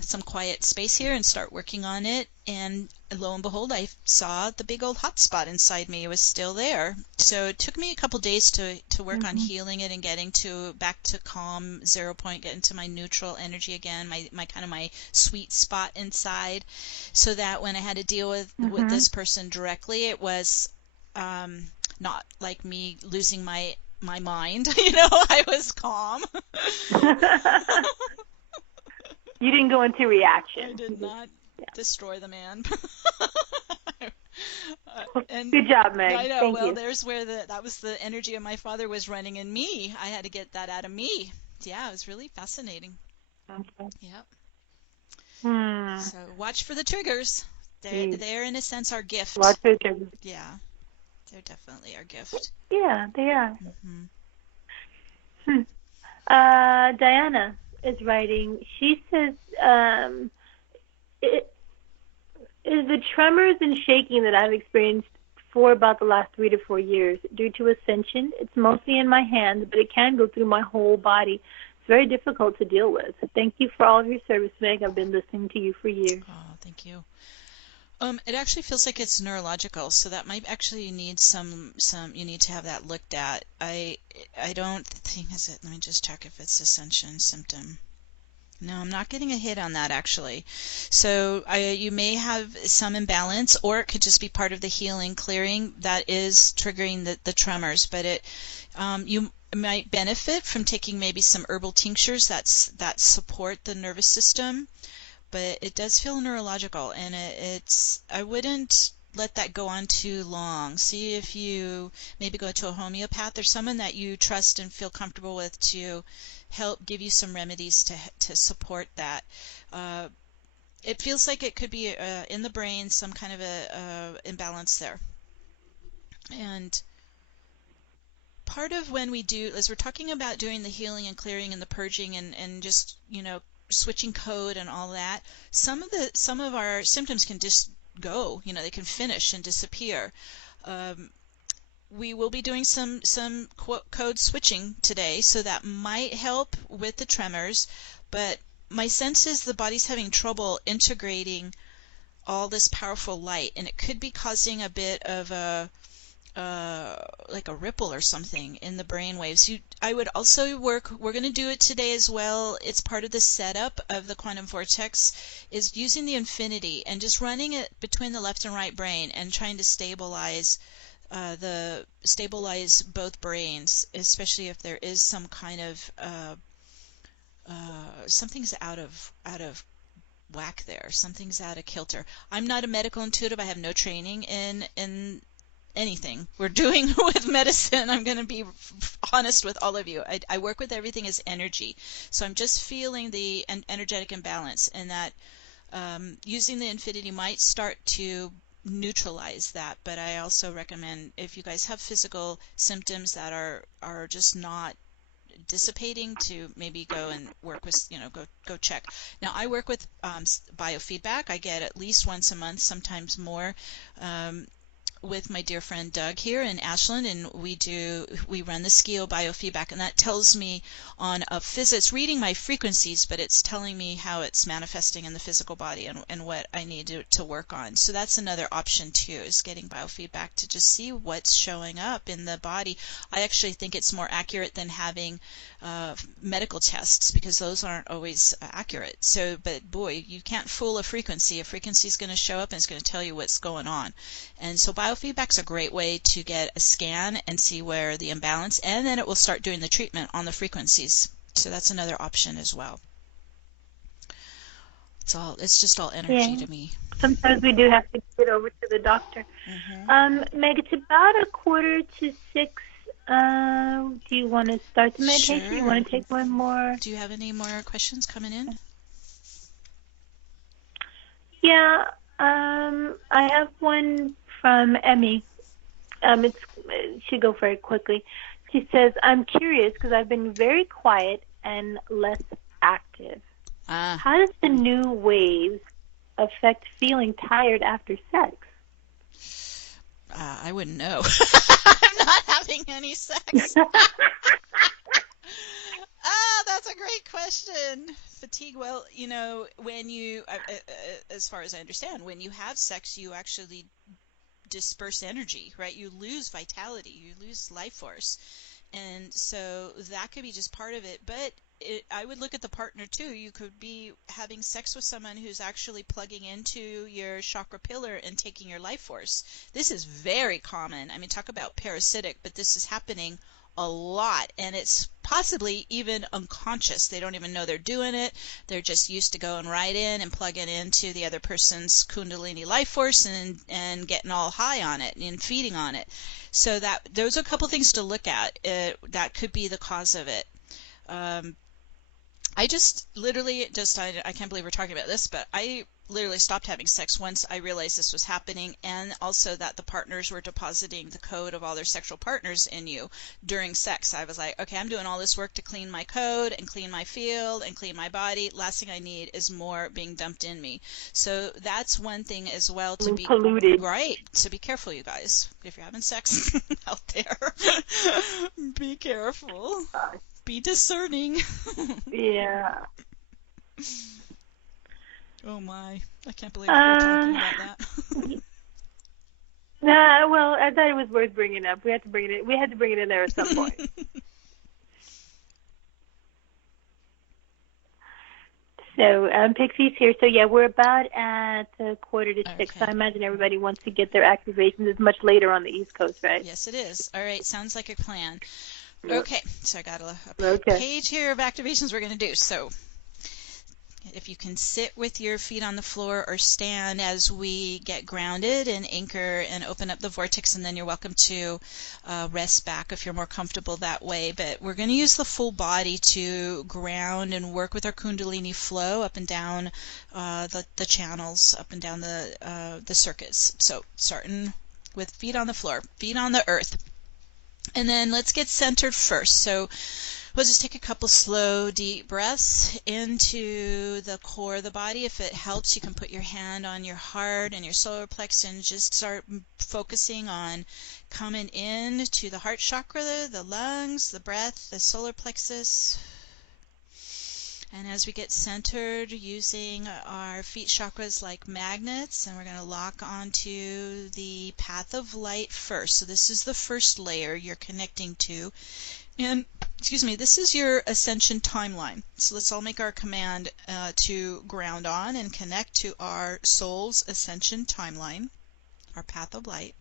some quiet space here and start working on it. And lo and behold, I saw the big old hot spot inside me. It was still there. So it took me a couple days to work on healing it and getting back to calm, 0 point, getting to my neutral energy again, my kind of my sweet spot inside, so that when I had to deal with this person directly, it was not like me losing my mind. I was calm. You didn't go into reaction. I did not destroy the man. And Good job, Meg. I know. Thank Well, you. there's where that was the energy of my father was running in me. I had to get that out of me. Yeah, it was really fascinating. Okay. Yep. Hmm. So watch for the triggers. They're in a sense our gift. Watch for the triggers. Yeah, they're definitely our gift. Yeah, they are. Mm-hmm. Diana is writing. She says, it is the tremors and shaking that I've experienced for about the last 3 to 4 years due to Ascension. It's mostly in my hands, but it can go through my whole body. It's very difficult to deal with. Thank you for all of your service, Meg. I've been listening to you for years. Oh, thank you. It actually feels like it's neurological, so that might actually need some you need to have that looked at. I don't think is it. Let me just check if it's Ascension symptom. No, I'm not getting a hit on that actually. So you may have some imbalance, or it could just be part of the healing clearing that is triggering the tremors. But you might benefit from taking maybe some herbal tinctures that support the nervous system. But it does feel neurological, and I wouldn't let that go on too long. See if you maybe go to a homeopath or someone that you trust and feel comfortable with to help give you some remedies to support that. It feels like it could be in the brain, some kind of a imbalance there. And part of when we do, as we're talking about doing the healing and clearing and the purging and just, switching code and all that, some of our symptoms can just go, they can finish and disappear. We will be doing some code switching today, so that might help with the tremors, but my sense is the body's having trouble integrating all this powerful light, and it could be causing a bit of like a ripple or something in the brain waves. I would also we're going to do it today as well. It's part of the setup of the quantum vortex, is using the infinity and just running it between the left and right brain and trying to stabilize both brains, especially if there is some kind of something's out of whack there, something's out of kilter. I'm not a medical intuitive. I have no training in anything we're doing with medicine. I'm going to be honest with all of you. I work with everything as energy, so I'm just feeling the energetic imbalance, and that using the infinity might start to neutralize that. But I also recommend, if you guys have physical symptoms that are just not dissipating, to maybe go and work with, go check. Now I work with biofeedback. I get at least once a month, sometimes more, with my dear friend Doug here in Ashland, and we run the Skio biofeedback, and that tells me on a it's reading my frequencies, but it's telling me how it's manifesting in the physical body and what I need to work on. So that's another option too, is getting biofeedback to just see what's showing up in the body. I actually think it's more accurate than having medical tests, because those aren't always accurate. So, but boy, you can't fool a frequency. A frequency is going to show up and it's going to tell you what's going on. And so biofeedback's a great way to get a scan and see where the imbalance, and then it will start doing the treatment on the frequencies. So that's another option as well. It's just all energy to me. Sometimes we do have to get over to the doctor. Meg, it's about 5:45. Do you want to start the meditation? Sure. You want to take one more? Do you have any more questions coming in? Yeah, I have one from Emmy. It should go very quickly. She says, I'm curious because I've been very quiet and less active. How does the new waves affect feeling tired after sex? I wouldn't know. I'm not having any sex. That's a great question. Fatigue. Well, when you, as far as I understand, when you have sex, you actually disperse energy, right? You lose vitality, you lose life force. And so that could be just part of it. But I would look at the partner too. You could be having sex with someone who's actually plugging into your chakra pillar and taking your life force. This is very common. I mean, talk about parasitic, but this is happening a lot, and it's possibly even unconscious. They don't even know they're doing it. They're just used to going right in and plugging into the other person's Kundalini life force and getting all high on it and feeding on it. So that those are a couple things to look at. That could be the cause of it. I just literally I can't believe we're talking about this, but I literally stopped having sex once I realized this was happening, and also that the partners were depositing the code of all their sexual partners in you during sex. I was like, okay, I'm doing all this work to clean my code and clean my field and clean my body. Last thing I need is more being dumped in me. So that's one thing as well, to be polluted. Right. So be careful, you guys. If you're having sex out there, be careful. Be discerning. Yeah. Oh my, I can't believe we're talking about that. Nah, well, I thought it was worth bringing up. We had to bring it in there at some point. So, Pixie's here. So, yeah, we're about at 5:45. So I imagine everybody wants to get their activations. It's much later on the East Coast, right? Yes, it is. All right, sounds like a plan. Okay, so I got a page here of activations we're going to do. So if you can sit with your feet on the floor or stand as we get grounded and anchor and open up the vortex, and then you're welcome to rest back if you're more comfortable that way. But we're going to use the full body to ground and work with our Kundalini flow up and down the channels, up and down the circuits. So starting with feet on the floor, feet on the earth. And then let's get centered first. So we'll just take a couple slow, deep breaths into the core of the body. If it helps, you can put your hand on your heart and your solar plexus and just start focusing on coming in to the heart chakra, the lungs, the breath, the solar plexus. And as we get centered, using our feet chakras like magnets, and we're going to lock onto the path of light first. So this is the first layer you're connecting to. And, excuse me, this is your ascension timeline. So let's all make our command to ground on and connect to our soul's ascension timeline, our path of light.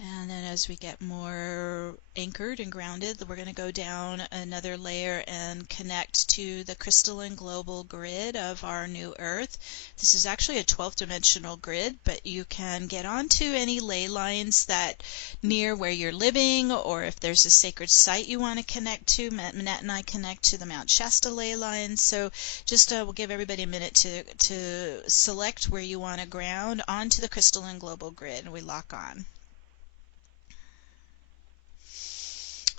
And then as we get more anchored and grounded, we're going to go down another layer and connect to the crystalline global grid of our new Earth. This is actually a 12th dimensional grid, but you can get onto any ley lines that near where you're living, or if there's a sacred site you want to connect to. Manette and I connect to the Mount Shasta ley lines. So just we'll give everybody a minute to select where you want to ground onto the crystalline global grid, and we lock on.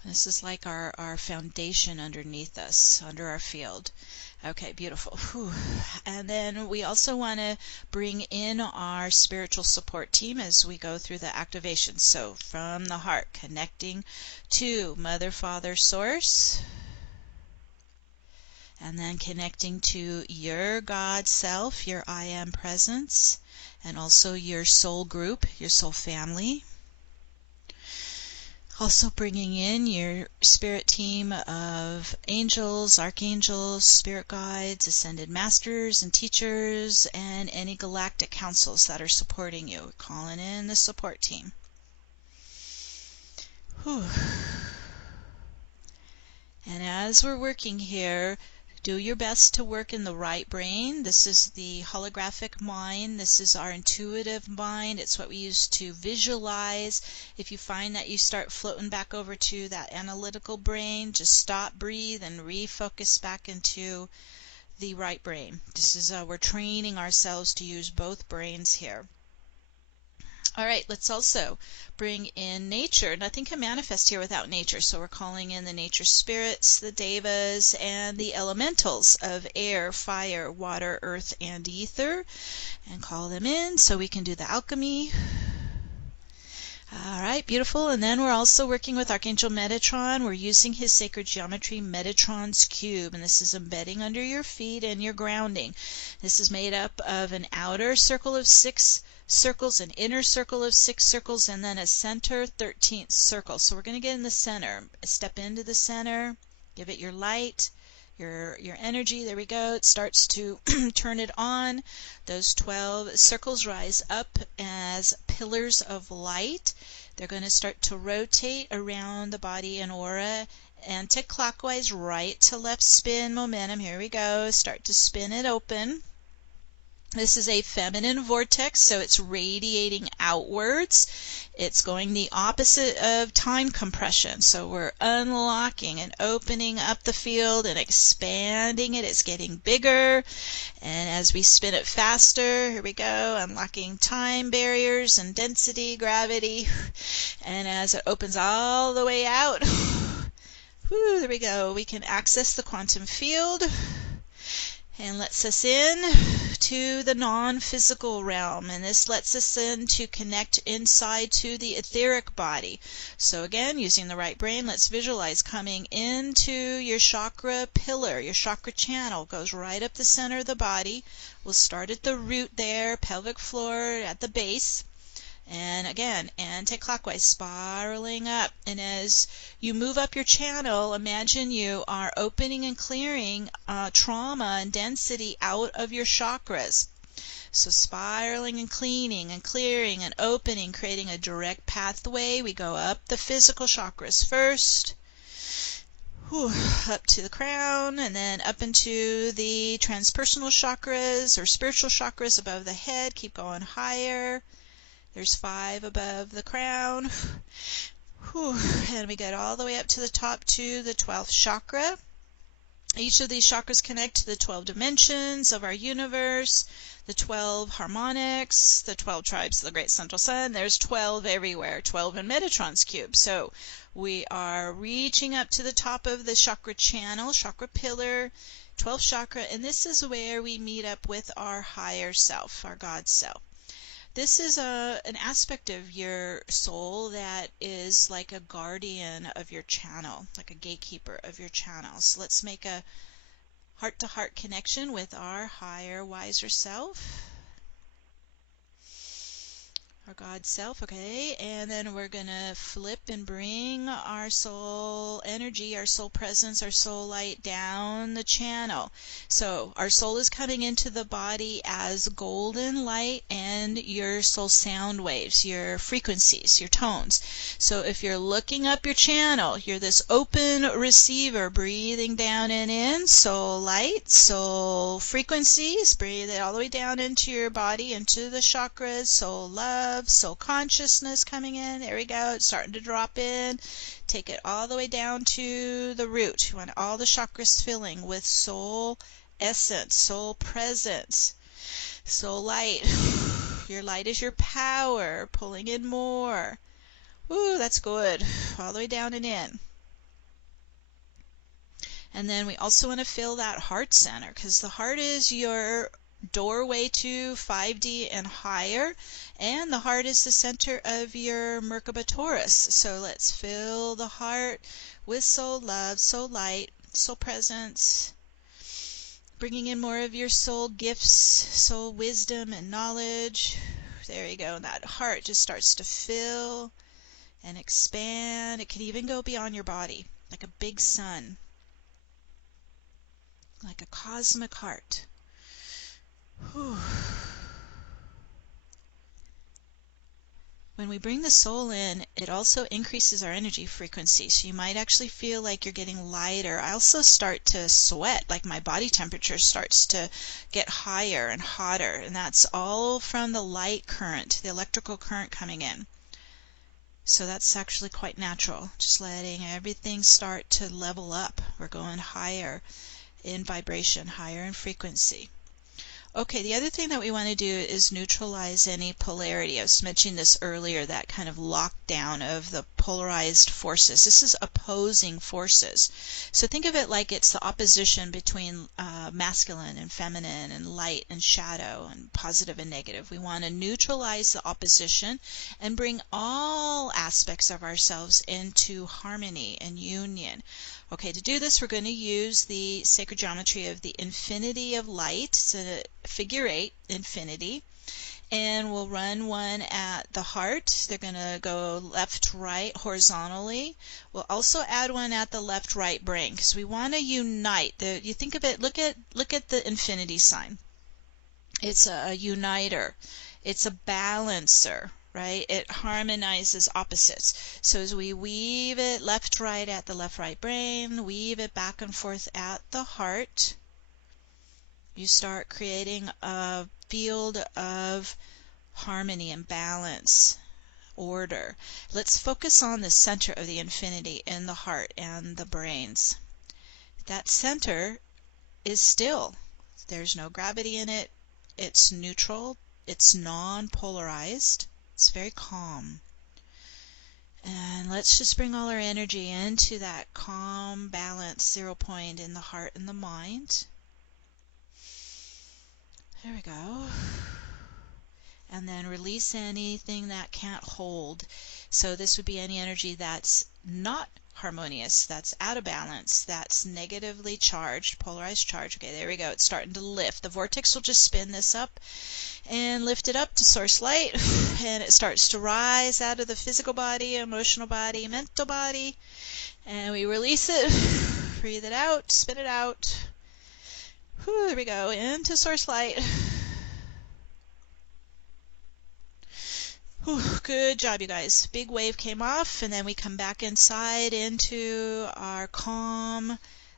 This is like our foundation underneath us, under our field. Okay, beautiful. Whew. And then we also want to bring in our spiritual support team as we go through the activation. So from the heart, connecting to Mother, Father, Source. And then connecting to your God self, your I Am presence, and also your soul group, your soul family. Also bringing in your spirit team of angels, archangels, spirit guides, ascended masters and teachers, and any galactic councils that are supporting you. Calling in the support team. Whew. And as we're working here, do your best to work in the right brain. This is the holographic mind. This is our intuitive mind. It's what we use to visualize. If you find that you start floating back over to that analytical brain, just stop, breathe, and refocus back into the right brain. This is we're training ourselves to use both brains here. All right, let's also bring in nature. Nothing can manifest here without nature, so we're calling in the nature spirits, the devas, and the elementals of air, fire, water, earth, and ether, and call them in so we can do the alchemy. All right, beautiful. And then we're also working with Archangel Metatron. We're using his sacred geometry, Metatron's cube, and this is embedding under your feet and your grounding. This is made up of an outer circle of 6 circles, an inner circle of 6 circles, and then a center 13th circle. So we're going to get in the center. Step into the center, give it your light, your energy. There we go. It starts to turn it on. Those 12 circles rise up as pillars of light. They're going to start to rotate around the body and aura, anti-clockwise, right to left spin momentum. Here we go. Start to spin it open. This is a feminine vortex, so it's radiating outwards. It's going the opposite of time compression. So we're unlocking and opening up the field and expanding it. It's getting bigger. And as we spin it faster, here we go, unlocking time barriers and density, gravity. And as it opens all the way out, whoo, there we go, we can access the quantum field and lets us in to the non-physical realm, and this lets us in to connect inside to the etheric body. So again, using the right brain, let's visualize coming into your chakra pillar. Your chakra channel goes right up the center of the body. We'll start at the root there, pelvic floor at the base. And again, anti-clockwise, spiraling up. And as you move up your channel, imagine you are opening and clearing trauma and density out of your chakras. So spiraling and cleaning and clearing and opening, creating a direct pathway. We go up the physical chakras first, up to the crown, and then up into the transpersonal chakras or spiritual chakras above the head. Keep going higher. There's 5 above the crown. And we get all the way up to the top to the 12th chakra. Each of these chakras connect to the 12 dimensions of our universe, the 12 harmonics, the 12 tribes of the Great Central Sun. There's 12 everywhere, 12 in Metatron's cube. So we are reaching up to the top of the chakra channel, chakra pillar, 12th chakra, and this is where we meet up with our higher self, our God self. This is an aspect of your soul that is like a guardian of your channel, like a gatekeeper of your channel. So let's make a heart-to-heart connection with our higher, wiser self, our God self, okay? And then we're going to flip and bring our soul energy, our soul presence, our soul light down the channel. So our soul is coming into the body as golden light and your soul sound waves, your frequencies, your tones. So if you're looking up your channel, you're this open receiver, breathing down and in, soul light, soul frequencies, breathe it all the way down into your body, into the chakras, soul love, soul consciousness coming in. There we go. It's starting to drop in. Take it all the way down to the root. You want all the chakras filling with soul essence, soul presence, soul light. Your light is your power, pulling in more. Ooh, that's good. All the way down and in. And then we also want to fill that heart center, because the heart is your doorway to 5D and higher, and the heart is the center of your Merkaba Taurus. So let's fill the heart with soul love, soul light, soul presence, bringing in more of your soul gifts, soul wisdom and knowledge. There you go. And that heart just starts to fill and expand. It can even go beyond your body, like a big sun, like a cosmic heart. Whew. When we bring the soul in, it also increases our energy frequency. So you might actually feel like you're getting lighter. I also start to sweat, like my body temperature starts to get higher and hotter. And that's all from the light current, the electrical current coming in. So that's actually quite natural. Just letting everything start to level up. We're going higher in vibration, higher in frequency. Okay, the other thing that we want to do is neutralize any polarity. I was mentioning this earlier, that kind of lockdown of the polarized forces. This is opposing forces. So think of it like it's the opposition between masculine and feminine and light and shadow and positive and negative. We want to neutralize the opposition and bring all aspects of ourselves into harmony and union. Okay, to do this, we're going to use the sacred geometry of the infinity of light. It's a figure 8 infinity. And we'll run one at the heart. They're going to go left, right, horizontally. We'll also add one at the left, right brain, because we want to unite. You think of it, look at the infinity sign. It's a uniter. It's a balancer. right? It harmonizes opposites. So as we weave it left, right at the left, right brain, weave it back and forth at the heart, you start creating a field of harmony and balance, order. Let's focus on the center of the infinity in the heart and the brains. That center is still. There's no gravity in it. It's neutral. It's non-polarized. It's very calm. And let's just bring all our energy into that calm, balanced 0 point in the heart and the mind. There we go. And then release anything that can't hold. So this would be any energy that's not harmonious, that's out of balance, that's negatively charged, polarized charge. Okay, there we go. It's starting to lift. The vortex will just spin this up and lift it up to source light, and it starts to rise out of the physical body, emotional body, mental body, and we release it. Breathe it out, spit it out. Whew, there we go, into source light. Whew, good job, you guys. Big wave came off, and then we come back inside into our calm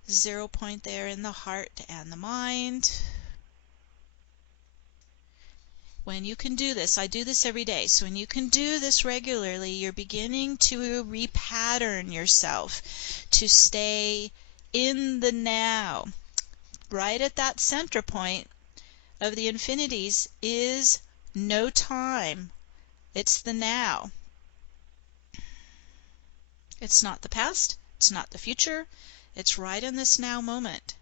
0 point there in the heart and the mind. When you can do this, I do this every day, so when you can do this regularly, you're beginning to repattern yourself to stay in the now. Right at that center point of the infinities is no time. It's the now. It's not the past. It's not the future. It's right in this now moment.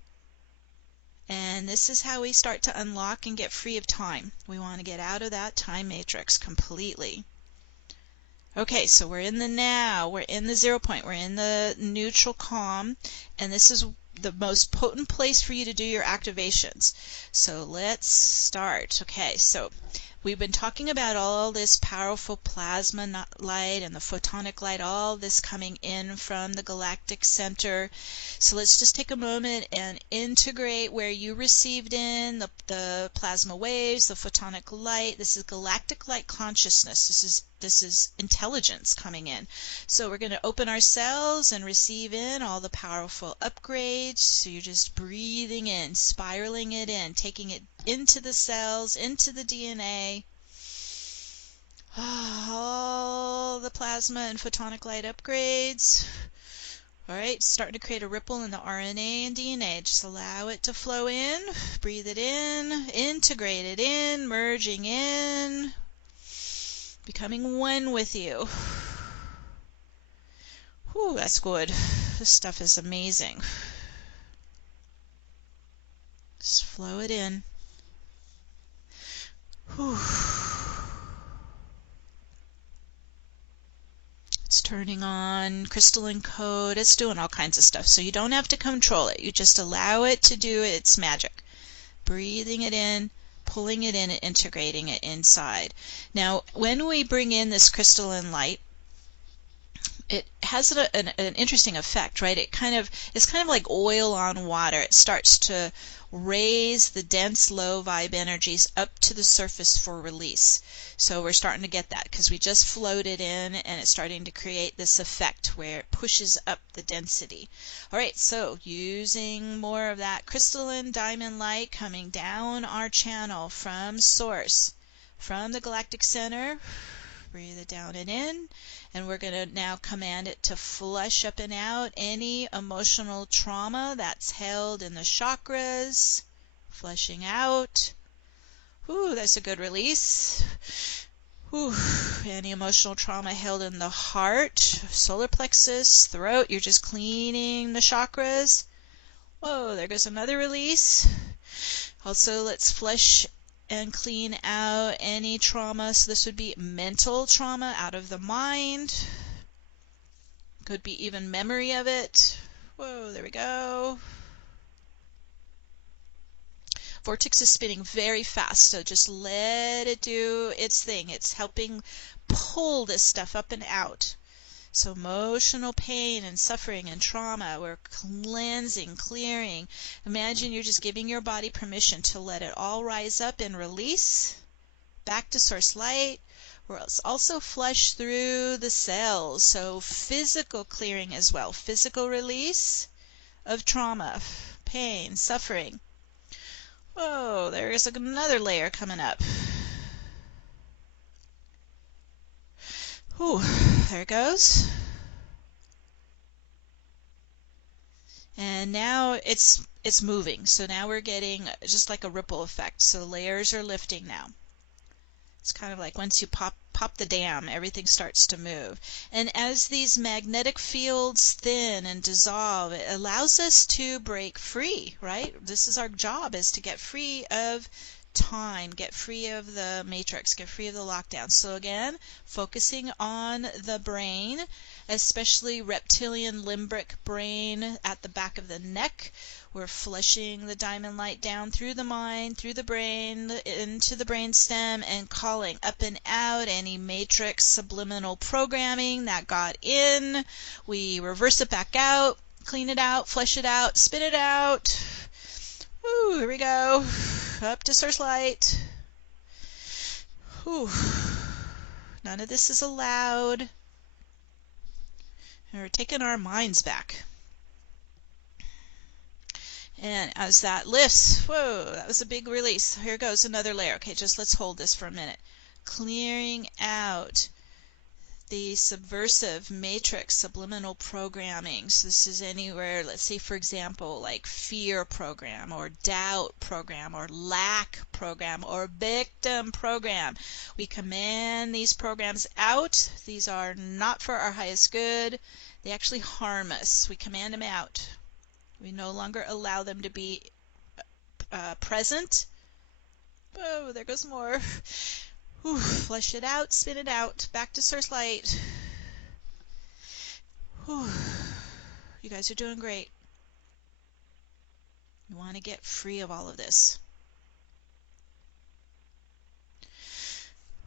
And this is how we start to unlock and get free of time. We want to get out of that time matrix completely. Okay, so we're in the now. We're in the 0 point. We're in the neutral calm. And this is the most potent place for you to do your activations. So let's start. Okay, so we've been talking about all this powerful plasma light and the photonic light, all this coming in from the galactic center. So let's just take a moment and integrate where you received in the plasma waves, the photonic light. This is galactic light consciousness. This is intelligence coming in. So we're going to open ourselves and receive in all the powerful upgrades. So you're just breathing in, spiraling it in, taking it into the cells, into the DNA. All the plasma and photonic light upgrades. All right, starting to create a ripple in the RNA and DNA. Just allow it to flow in. Breathe it in, integrate it in, merging in, becoming one with you. Whew, that's good. This stuff is amazing. Just flow it in. Whew. It's turning on crystalline code. It's doing all kinds of stuff. So you don't have to control it. You just allow it to do its magic. Breathing it in, pulling it in, and integrating it inside. Now, when we bring in this crystalline light, it has an interesting effect, right? It's kind of like oil on water. It starts to raise the dense low vibe energies up to the surface for release. So we're starting to get that because we just floated in, and it's starting to create this effect where it pushes up the density. All right, so using more of that crystalline diamond light coming down our channel from source, from the galactic center. Breathe it down and in, and we're going to now command it to flush up and out any emotional trauma that's held in the chakras. Flushing out. Ooh, that's a good release. Ooh, any emotional trauma held in the heart, solar plexus, throat. You're just cleaning the chakras. Whoa, there goes another release. Also, let's flush and clean out any trauma. So this would be mental trauma out of the mind. Could be even memory of it. Whoa, there we go. Vortex is spinning very fast, so just let it do its thing. It's helping pull this stuff up and out. So emotional pain and suffering and trauma, we're cleansing, clearing. Imagine you're just giving your body permission to let it all rise up and release back to source light. We'll also flush through the cells, so physical clearing as well, physical release of trauma, pain, suffering. Whoa, there is another layer coming up. Whew, there it goes. And now it's moving, so now we're getting just like a ripple effect. So layers are lifting now. It's kind of like once you pop the dam, everything starts to move. And as these magnetic fields thin and dissolve, it allows us to break free, right? This is our job, is to get free of time, get free of the matrix, get free of the lockdown. So again, focusing on the brain, especially reptilian limbic brain at the back of the neck. We're flushing the diamond light down through the mind, through the brain, into the brain stem, and calling up and out any matrix subliminal programming that got in. We reverse it back out, clean it out, flush it out, spit it out. Ooh, here we go. Up to source light. Ooh. None of this is allowed. And we're taking our minds back. And as that lifts, whoa, that was a big release. Here goes another layer. Okay, just let's hold this for a minute. Clearing out the subversive matrix subliminal programming. So this is anywhere, let's say for example, like fear program or doubt program or lack program or victim program. We command these programs out. These are not for our highest good. They actually harm us. We command them out. We no longer allow them to be present. Oh, there goes more. Whew, flush it out, spin it out, back to source light. Whew. You guys are doing great. You want to get free of all of this.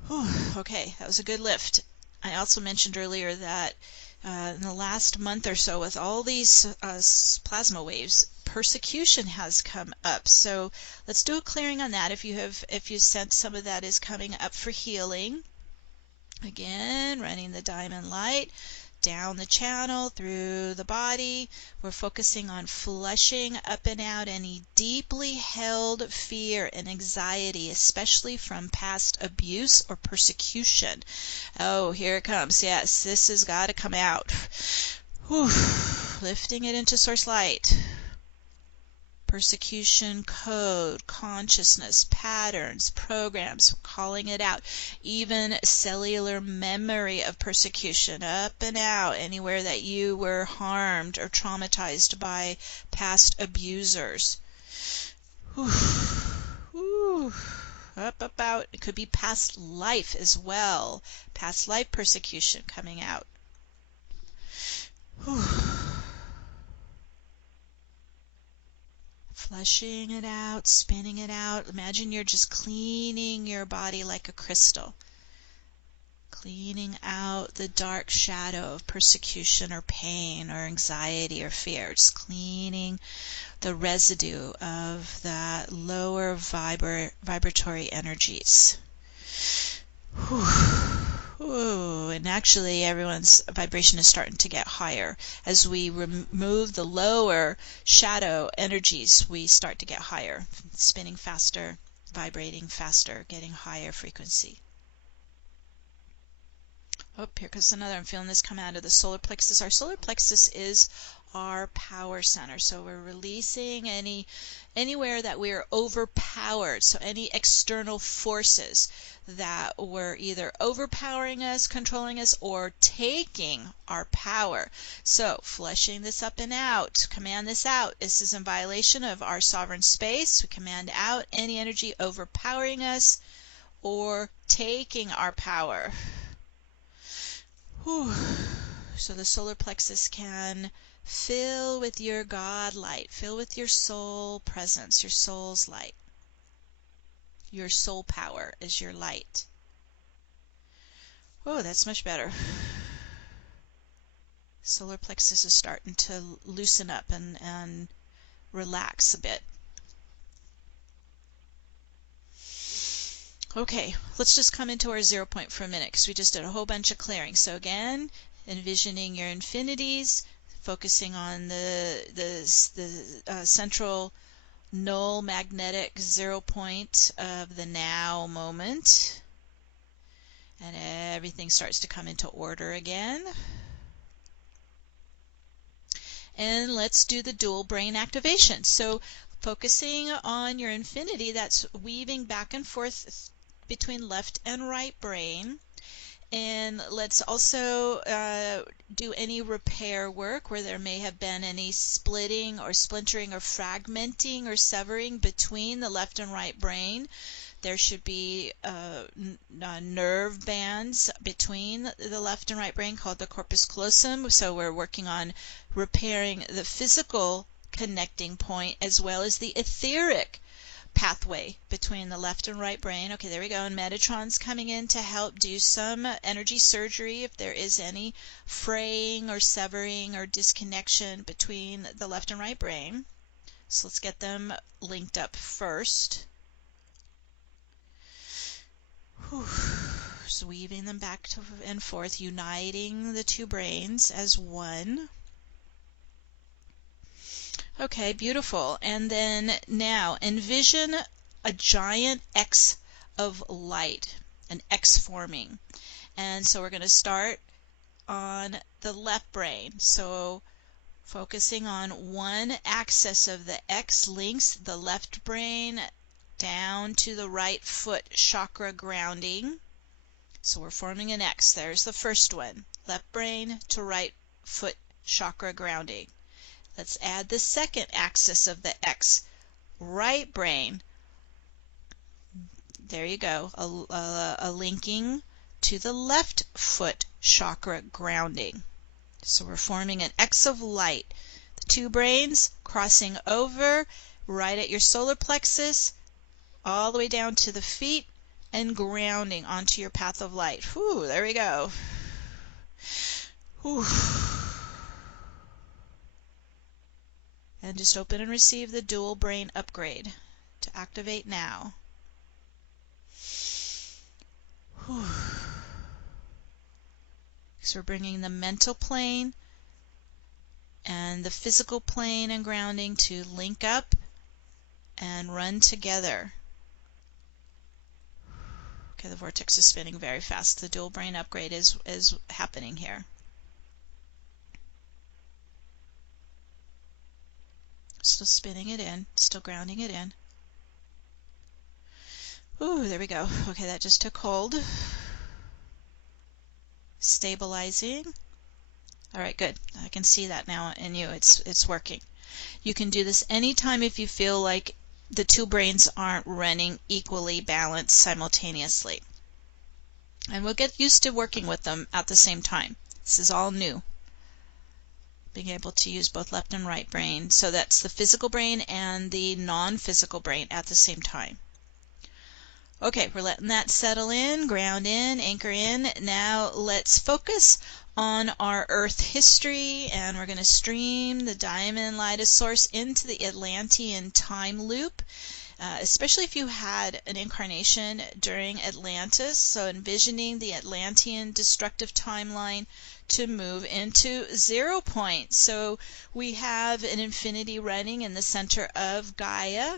Whew. Okay, that was a good lift. I also mentioned earlier that in the last month or so, with all these plasma waves, persecution has come up. So let's do a clearing on that. If you sense some of that is coming up for healing, again, running the diamond light down the channel through the body. We're focusing on flushing up and out any deeply held fear and anxiety, especially from past abuse or persecution. Oh, here it comes. Yes, this has got to come out. Whew. Lifting it into source light. Persecution code, consciousness, patterns, programs, calling it out. Even cellular memory of persecution, up and out, anywhere that you were harmed or traumatized by past abusers. Whew. Whew. Up, out. It could be past life as well. Past life persecution coming out. Whew. Flushing it out, spinning it out. Imagine you're just cleaning your body like a crystal. Cleaning out the dark shadow of persecution or pain or anxiety or fear. Just cleaning the residue of that lower vibratory energies. Whew. Ooh, and actually everyone's vibration is starting to get higher. As we remove the lower shadow energies, we start to get higher, spinning faster, vibrating faster, getting higher frequency. Oh, here goes another. I'm feeling this come out of the solar plexus. Our solar plexus is our power center. So we're releasing anywhere that we're overpowered. So any external forces that were either overpowering us, controlling us, or taking our power. So flushing this up and out. Command this out. This is in violation of our sovereign space. We command out any energy overpowering us or taking our power. Whew. So the solar plexus can fill with your God light, fill with your soul presence, your soul's light. Your soul power is your light. Oh, that's much better. Solar plexus is starting to loosen up and relax a bit. Okay, let's just come into our 0 point for a minute because we just did a whole bunch of clearing. So again, envisioning your infinities, focusing on the central null magnetic 0 point of the now moment, and everything starts to come into order again. And let's do the dual brain activation. So focusing on your infinity, that's weaving back and forth between left and right brain. And let's also do any repair work where there may have been any splitting or splintering or fragmenting or severing between the left and right brain. There should be nerve bands between the left and right brain called the corpus callosum. So we're working on repairing the physical connecting point as well as the etheric pathway between the left and right brain. Okay, there we go. And Metatron's coming in to help do some energy surgery if there is any fraying or severing or disconnection between the left and right brain. So let's get them linked up first. Whew. Just weaving them back and forth, uniting the two brains as one. Okay, beautiful. And then now envision a giant X of light, an X forming. And so we're going to start on the left brain. So focusing on one axis of the X links the left brain down to the right foot chakra grounding. So we're forming an X. There's the first one. Left brain to right foot chakra grounding. Let's add the second axis of the X, right brain. There you go, a linking to the left foot chakra grounding. So we're forming an X of light. The two brains crossing over right at your solar plexus, all the way down to the feet and grounding onto your path of light. Whew, there we go. Whew. And just open and receive the dual brain upgrade to activate now. Whew. So we're bringing the mental plane and the physical plane and grounding to link up and run together. Okay, the vortex is spinning very fast. The dual brain upgrade is happening here. Still spinning it in, still grounding it in. Ooh, there we go. Okay, that just took hold. Stabilizing. All right, good. I can see that now in you. It's working. You can do this anytime if you feel like the two brains aren't running equally balanced simultaneously. And we'll get used to working with them at the same time. This is all new. Being able to use both left and right brain. So that's the physical brain and the non-physical brain at the same time. Okay, we're letting that settle in, ground in, anchor in. Now let's focus on our Earth history, and we're going to stream the diamond light of source into the Atlantean time loop, especially if you had an incarnation during Atlantis. So envisioning the Atlantean destructive timeline to move into 0 point. So we have an infinity running in the center of Gaia,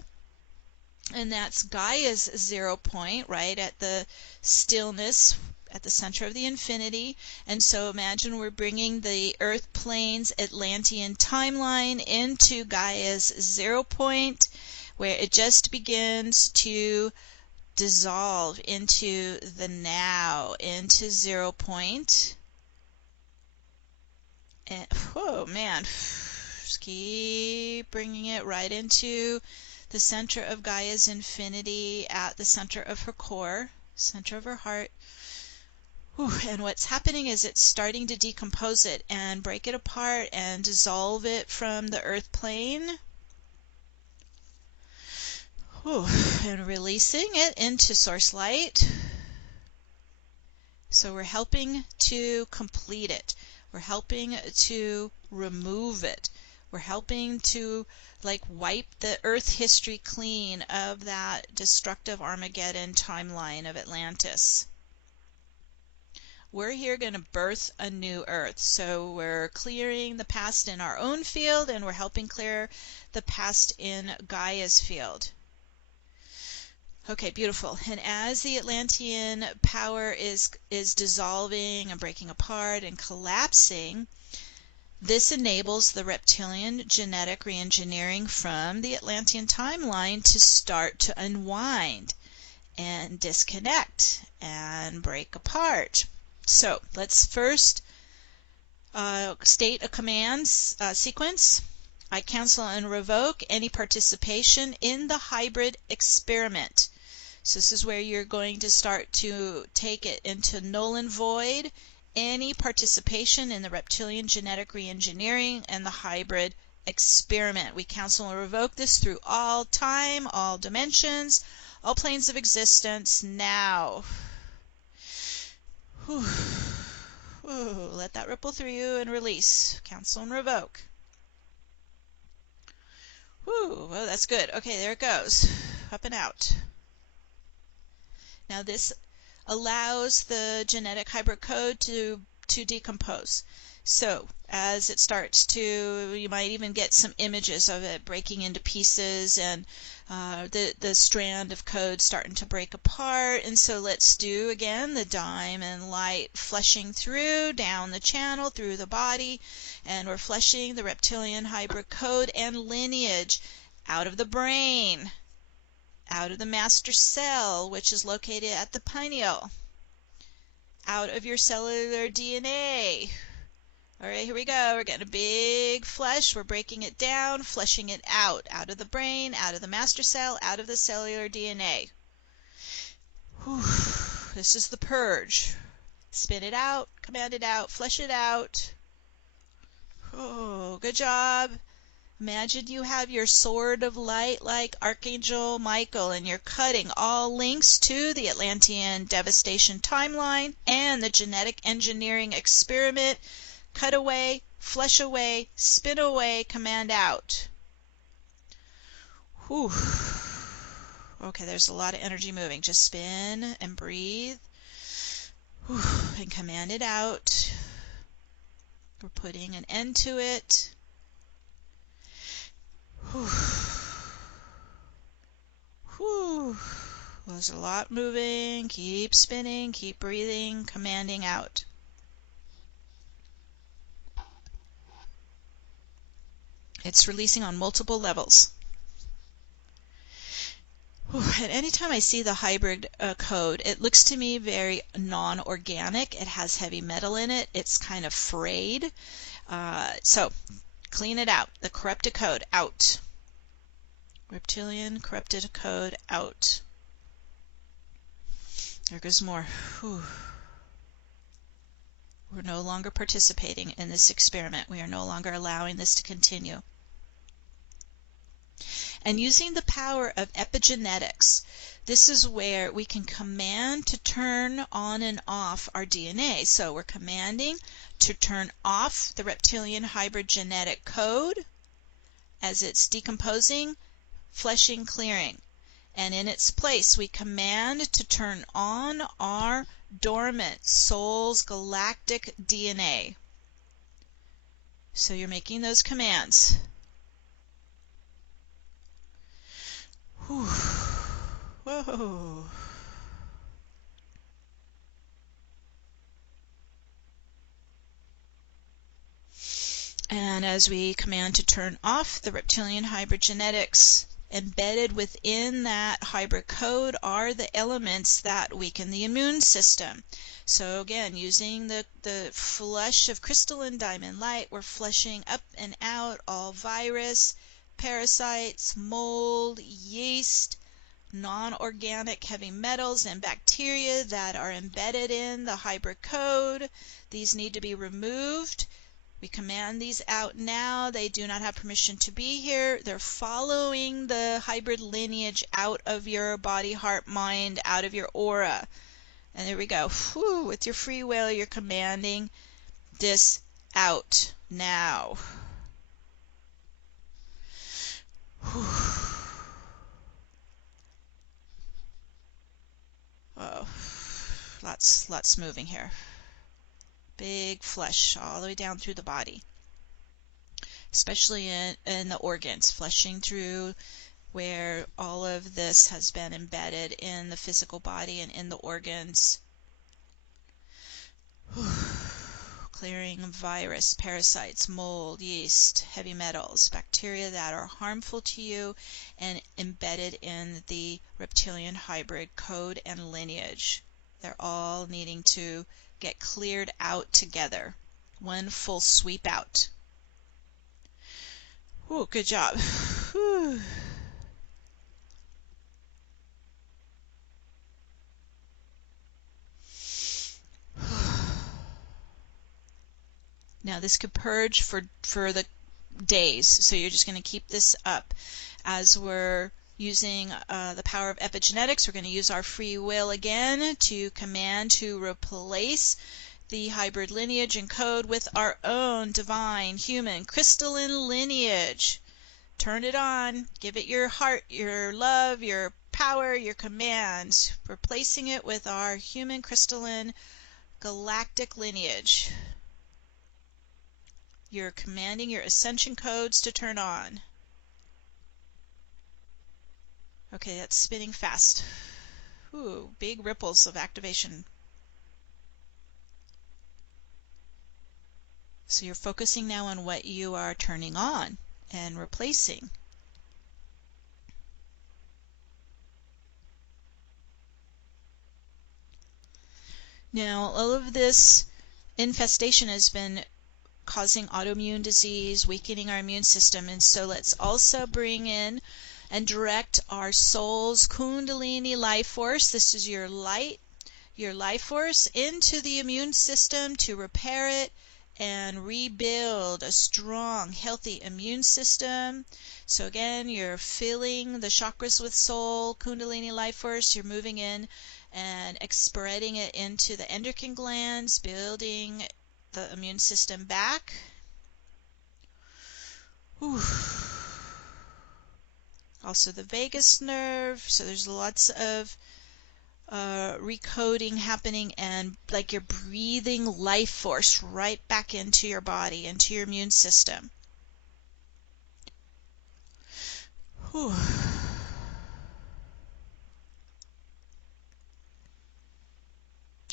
and that's Gaia's 0 point, right at the stillness at the center of the infinity. And so imagine we're bringing the Earth plane's Atlantean timeline into Gaia's 0 point, where it just begins to dissolve into the now, into 0 point. And, oh man, just keep bringing it right into the center of Gaia's infinity, at the center of her core, center of her heart. Whew. And what's happening is it's starting to decompose it and break it apart and dissolve it from the Earth plane. Whew. And releasing it into source light. So we're helping to complete it. We're helping to remove it. We're helping to like wipe the Earth history clean of that destructive Armageddon timeline of Atlantis. We're here going to birth a new Earth. So we're clearing the past in our own field, and we're helping clear the past in Gaia's field. Okay, beautiful. And as the Atlantean power is dissolving and breaking apart and collapsing, this enables the reptilian genetic reengineering from the Atlantean timeline to start to unwind and disconnect and break apart. So let's first state a command sequence. I cancel and revoke any participation in the hybrid experiment. So this is where you're going to start to take it into null and void any participation in the reptilian genetic reengineering and the hybrid experiment. We cancel and revoke this through all time, all dimensions, all planes of existence now. Whew. Whew. Let that ripple through you and release. Cancel and revoke. Whew. Oh, that's good. Okay, there it goes. Up and out. Now this allows the genetic hybrid code to decompose. So as it starts to, you might even get some images of it breaking into pieces and the strand of code starting to break apart. And so let's do again the diamond light fleshing through down the channel through the body, and we're fleshing the reptilian hybrid code and lineage out of the brain, out of the master cell, which is located at the pineal, out of your cellular DNA. All right, here we go. We're getting a big flesh. We're breaking it down, fleshing it out of the brain, out of the master cell, out of the cellular DNA. Whew. This is the purge. Spin it out, command it out, flesh it out. Oh, good job. Imagine you have your sword of light like Archangel Michael, and you're cutting all links to the Atlantean devastation timeline and the genetic engineering experiment. Cut away, flesh away, spin away, command out. Whew. Okay, there's a lot of energy moving. Just spin and breathe. Whew. And command it out. We're putting an end to it. Whew. Whew. There's a lot moving. Keep spinning, keep breathing, commanding out. It's releasing on multiple levels. Whew. And anytime I see the hybrid code, it looks to me very non-organic. It has heavy metal in it. It's kind of frayed. So clean it out. The corrupted code out. Reptilian corrupted code out. There goes more. Whew. We're no longer participating in this experiment. We are no longer allowing this to continue. And using the power of epigenetics, this is where we can command to turn on and off our DNA. So we're commanding to turn off the reptilian hybrid genetic code as it's decomposing, fleshing, clearing. And in its place, we command to turn on our dormant soul's galactic DNA. So you're making those commands. Whew. Whoa. And as we command to turn off the reptilian hybrid genetics, embedded within that hybrid code are the elements that weaken the immune system. So again, using the flush of crystalline diamond light, we're flushing up and out all virus, parasites, mold, yeast, non-organic heavy metals and bacteria that are embedded in the hybrid code. These need to be removed. We command these out now. They do not have permission to be here. They're following the hybrid lineage out of your body, heart, mind, out of your aura. And there we go. Whew, with your free will, you're commanding this out now. Oh, lots moving here. Big flush all the way down through the body, especially in the organs, flushing through where all of this has been embedded in the physical body and in the organs. Clearing virus, parasites, mold, yeast, heavy metals, bacteria that are harmful to you and embedded in the reptilian hybrid code and lineage. They're all needing to get cleared out together. One full sweep out. Ooh, good job. Whew. Now this could purge for the days, so you're just going to keep this up. As we're using the power of epigenetics, we're going to use our free will again to command to replace the hybrid lineage and code with our own divine, human, crystalline lineage. Turn it on. Give it your heart, your love, your power, your command. Replacing it with our human, crystalline, galactic lineage. You're commanding your ascension codes to turn on. Okay, that's spinning fast. Ooh, big ripples of activation. So you're focusing now on what you are turning on and replacing. Now, all of this infestation has been causing autoimmune disease, weakening our immune system, and so let's also bring in and direct our soul's kundalini life force. This is your light, your life force, into the immune system to repair it and rebuild a strong, healthy immune system. So again, you're filling the chakras with soul, kundalini life force. You're moving in and spreading it into the endocrine glands, building the immune system back. Whew. Also the vagus nerve. So there's lots of recoding happening, and like you're breathing life force right back into your body, into your immune system. Whew.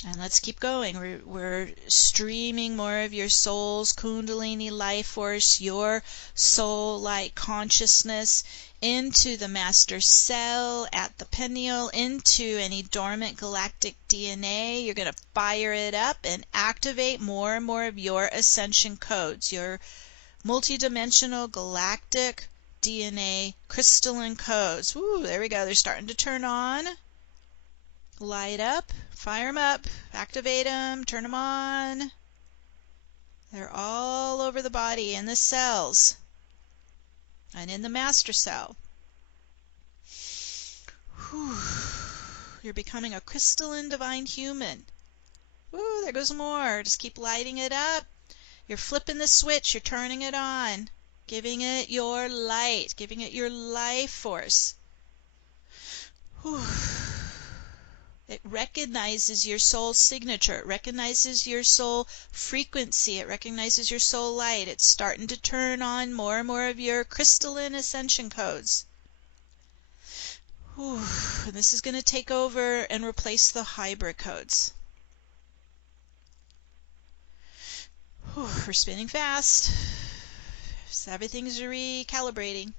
And let's keep going. We're streaming more of your soul's kundalini life force, your soul light consciousness, into the master cell at the pineal, into any dormant galactic DNA. You're going to fire it up and activate more and more of your ascension codes, your multidimensional galactic DNA crystalline codes. Woo, there we go. They're starting to turn on. Light up, fire them up, activate them, turn them on. They're all over the body, in the cells, and in the master cell. Whew. You're becoming a crystalline divine human. Woo, there goes more. Just keep lighting it up. You're flipping the switch, you're turning it on, giving it your light, giving it your life force. Whew. It recognizes your soul signature. It recognizes your soul frequency. It recognizes your soul light. It's starting to turn on more and more of your crystalline ascension codes. Whew. And this is going to take over and replace the hybrid codes. Whew. We're spinning fast. So everything's recalibrating.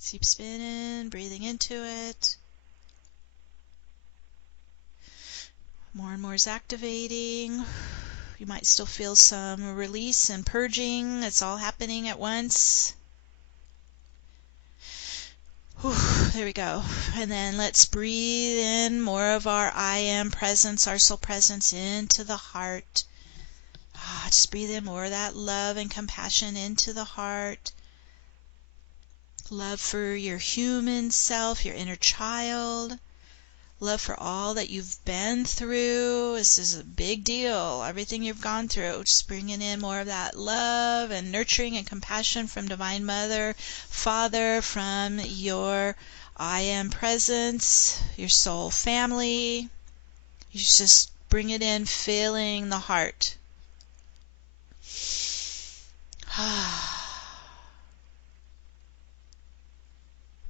Keep spinning, breathing into it. More and more is activating. You might still feel some release and purging. It's all happening at once. Whew, there we go. And then let's breathe in more of our I am presence, our soul presence, into the heart. Just breathe in more of that love and compassion into the heart. Love for your human self, your inner child. Love for all that you've been through. This is a big deal. Everything you've gone through. Just bringing in more of that love and nurturing and compassion from Divine Mother, Father, from your I Am Presence, your soul family. You just bring it in, filling the heart.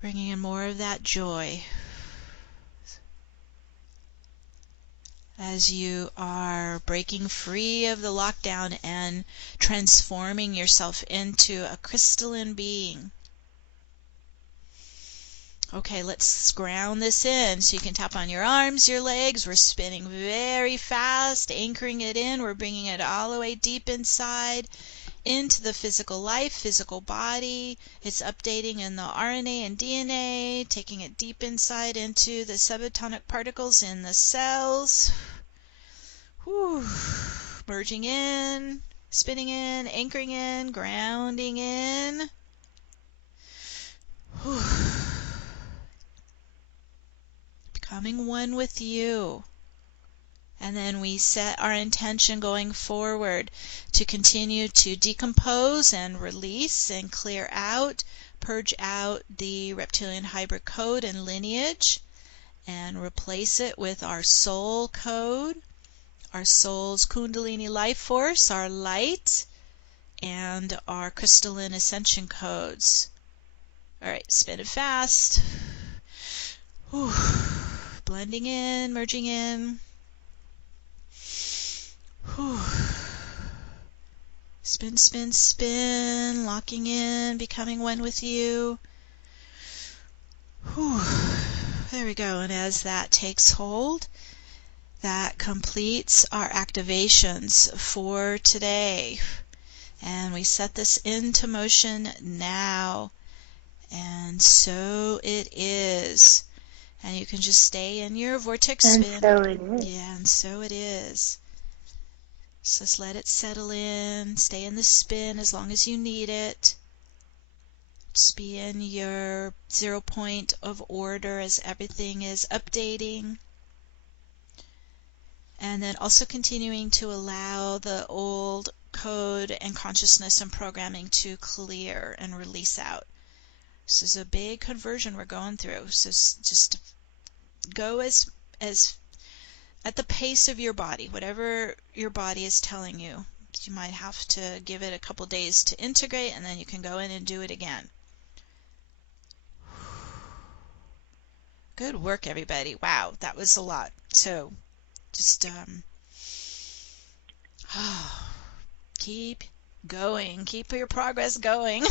Bringing in more of that joy as you are breaking free of the lockdown and transforming yourself into a crystalline being. Okay, let's ground this in. So you can tap on your arms, your legs. We're spinning very fast, anchoring it in. We're bringing it all the way deep inside into the physical life, physical body. It's updating in the RNA and DNA, taking it deep inside into the subatomic particles in the cells. Whew. Merging in, spinning in, anchoring in, grounding in. Whew. Becoming one with you. And then we set our intention going forward to continue to decompose and release and clear out, purge out the reptilian hybrid code and lineage, and replace it with our soul code, our soul's kundalini life force, our light, and our crystalline ascension codes. All right, spin it fast. Whew. Blending in, merging in. Whew. Spin, spin, spin, locking in, becoming one with you. Whew. There we go. And as that takes hold, that completes our activations for today. And we set this into motion now. And so it is. And you can just stay in your vortex spin. And so it is. Yeah, and so it is. So just let it settle in. Stay in the spin as long as you need it. Just be in your 0 point of order as everything is updating. And then also continuing to allow the old code and consciousness and programming to clear and release out. This is a big conversion we're going through. So just go as at the pace of your body, whatever your body is telling you. You might have to give it a couple days to integrate, and then you can go in and do it again. Good work, everybody. Wow, that was a lot. So just keep going. Keep your progress going.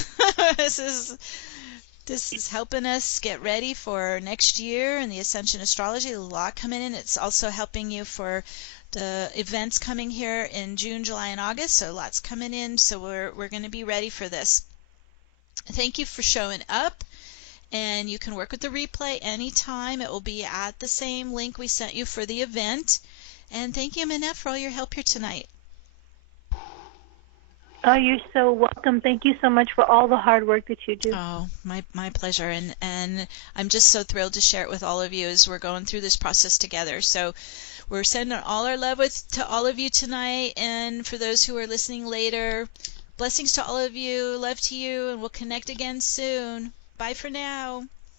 This is helping us get ready for next year and the Ascension Astrology. A lot coming in. It's also helping you for the events coming here in June, July, and August. So lots coming in. So we're going to be ready for this. Thank you for showing up. And you can work with the replay anytime. It will be at the same link we sent you for the event. And thank you, Minette, for all your help here tonight. Oh, you're so welcome. Thank you so much for all the hard work that you do. Oh, my pleasure. And I'm just so thrilled to share it with all of you as we're going through this process together. So we're sending all our love to all of you tonight. And for those who are listening later, blessings to all of you. Love to you. And we'll connect again soon. Bye for now.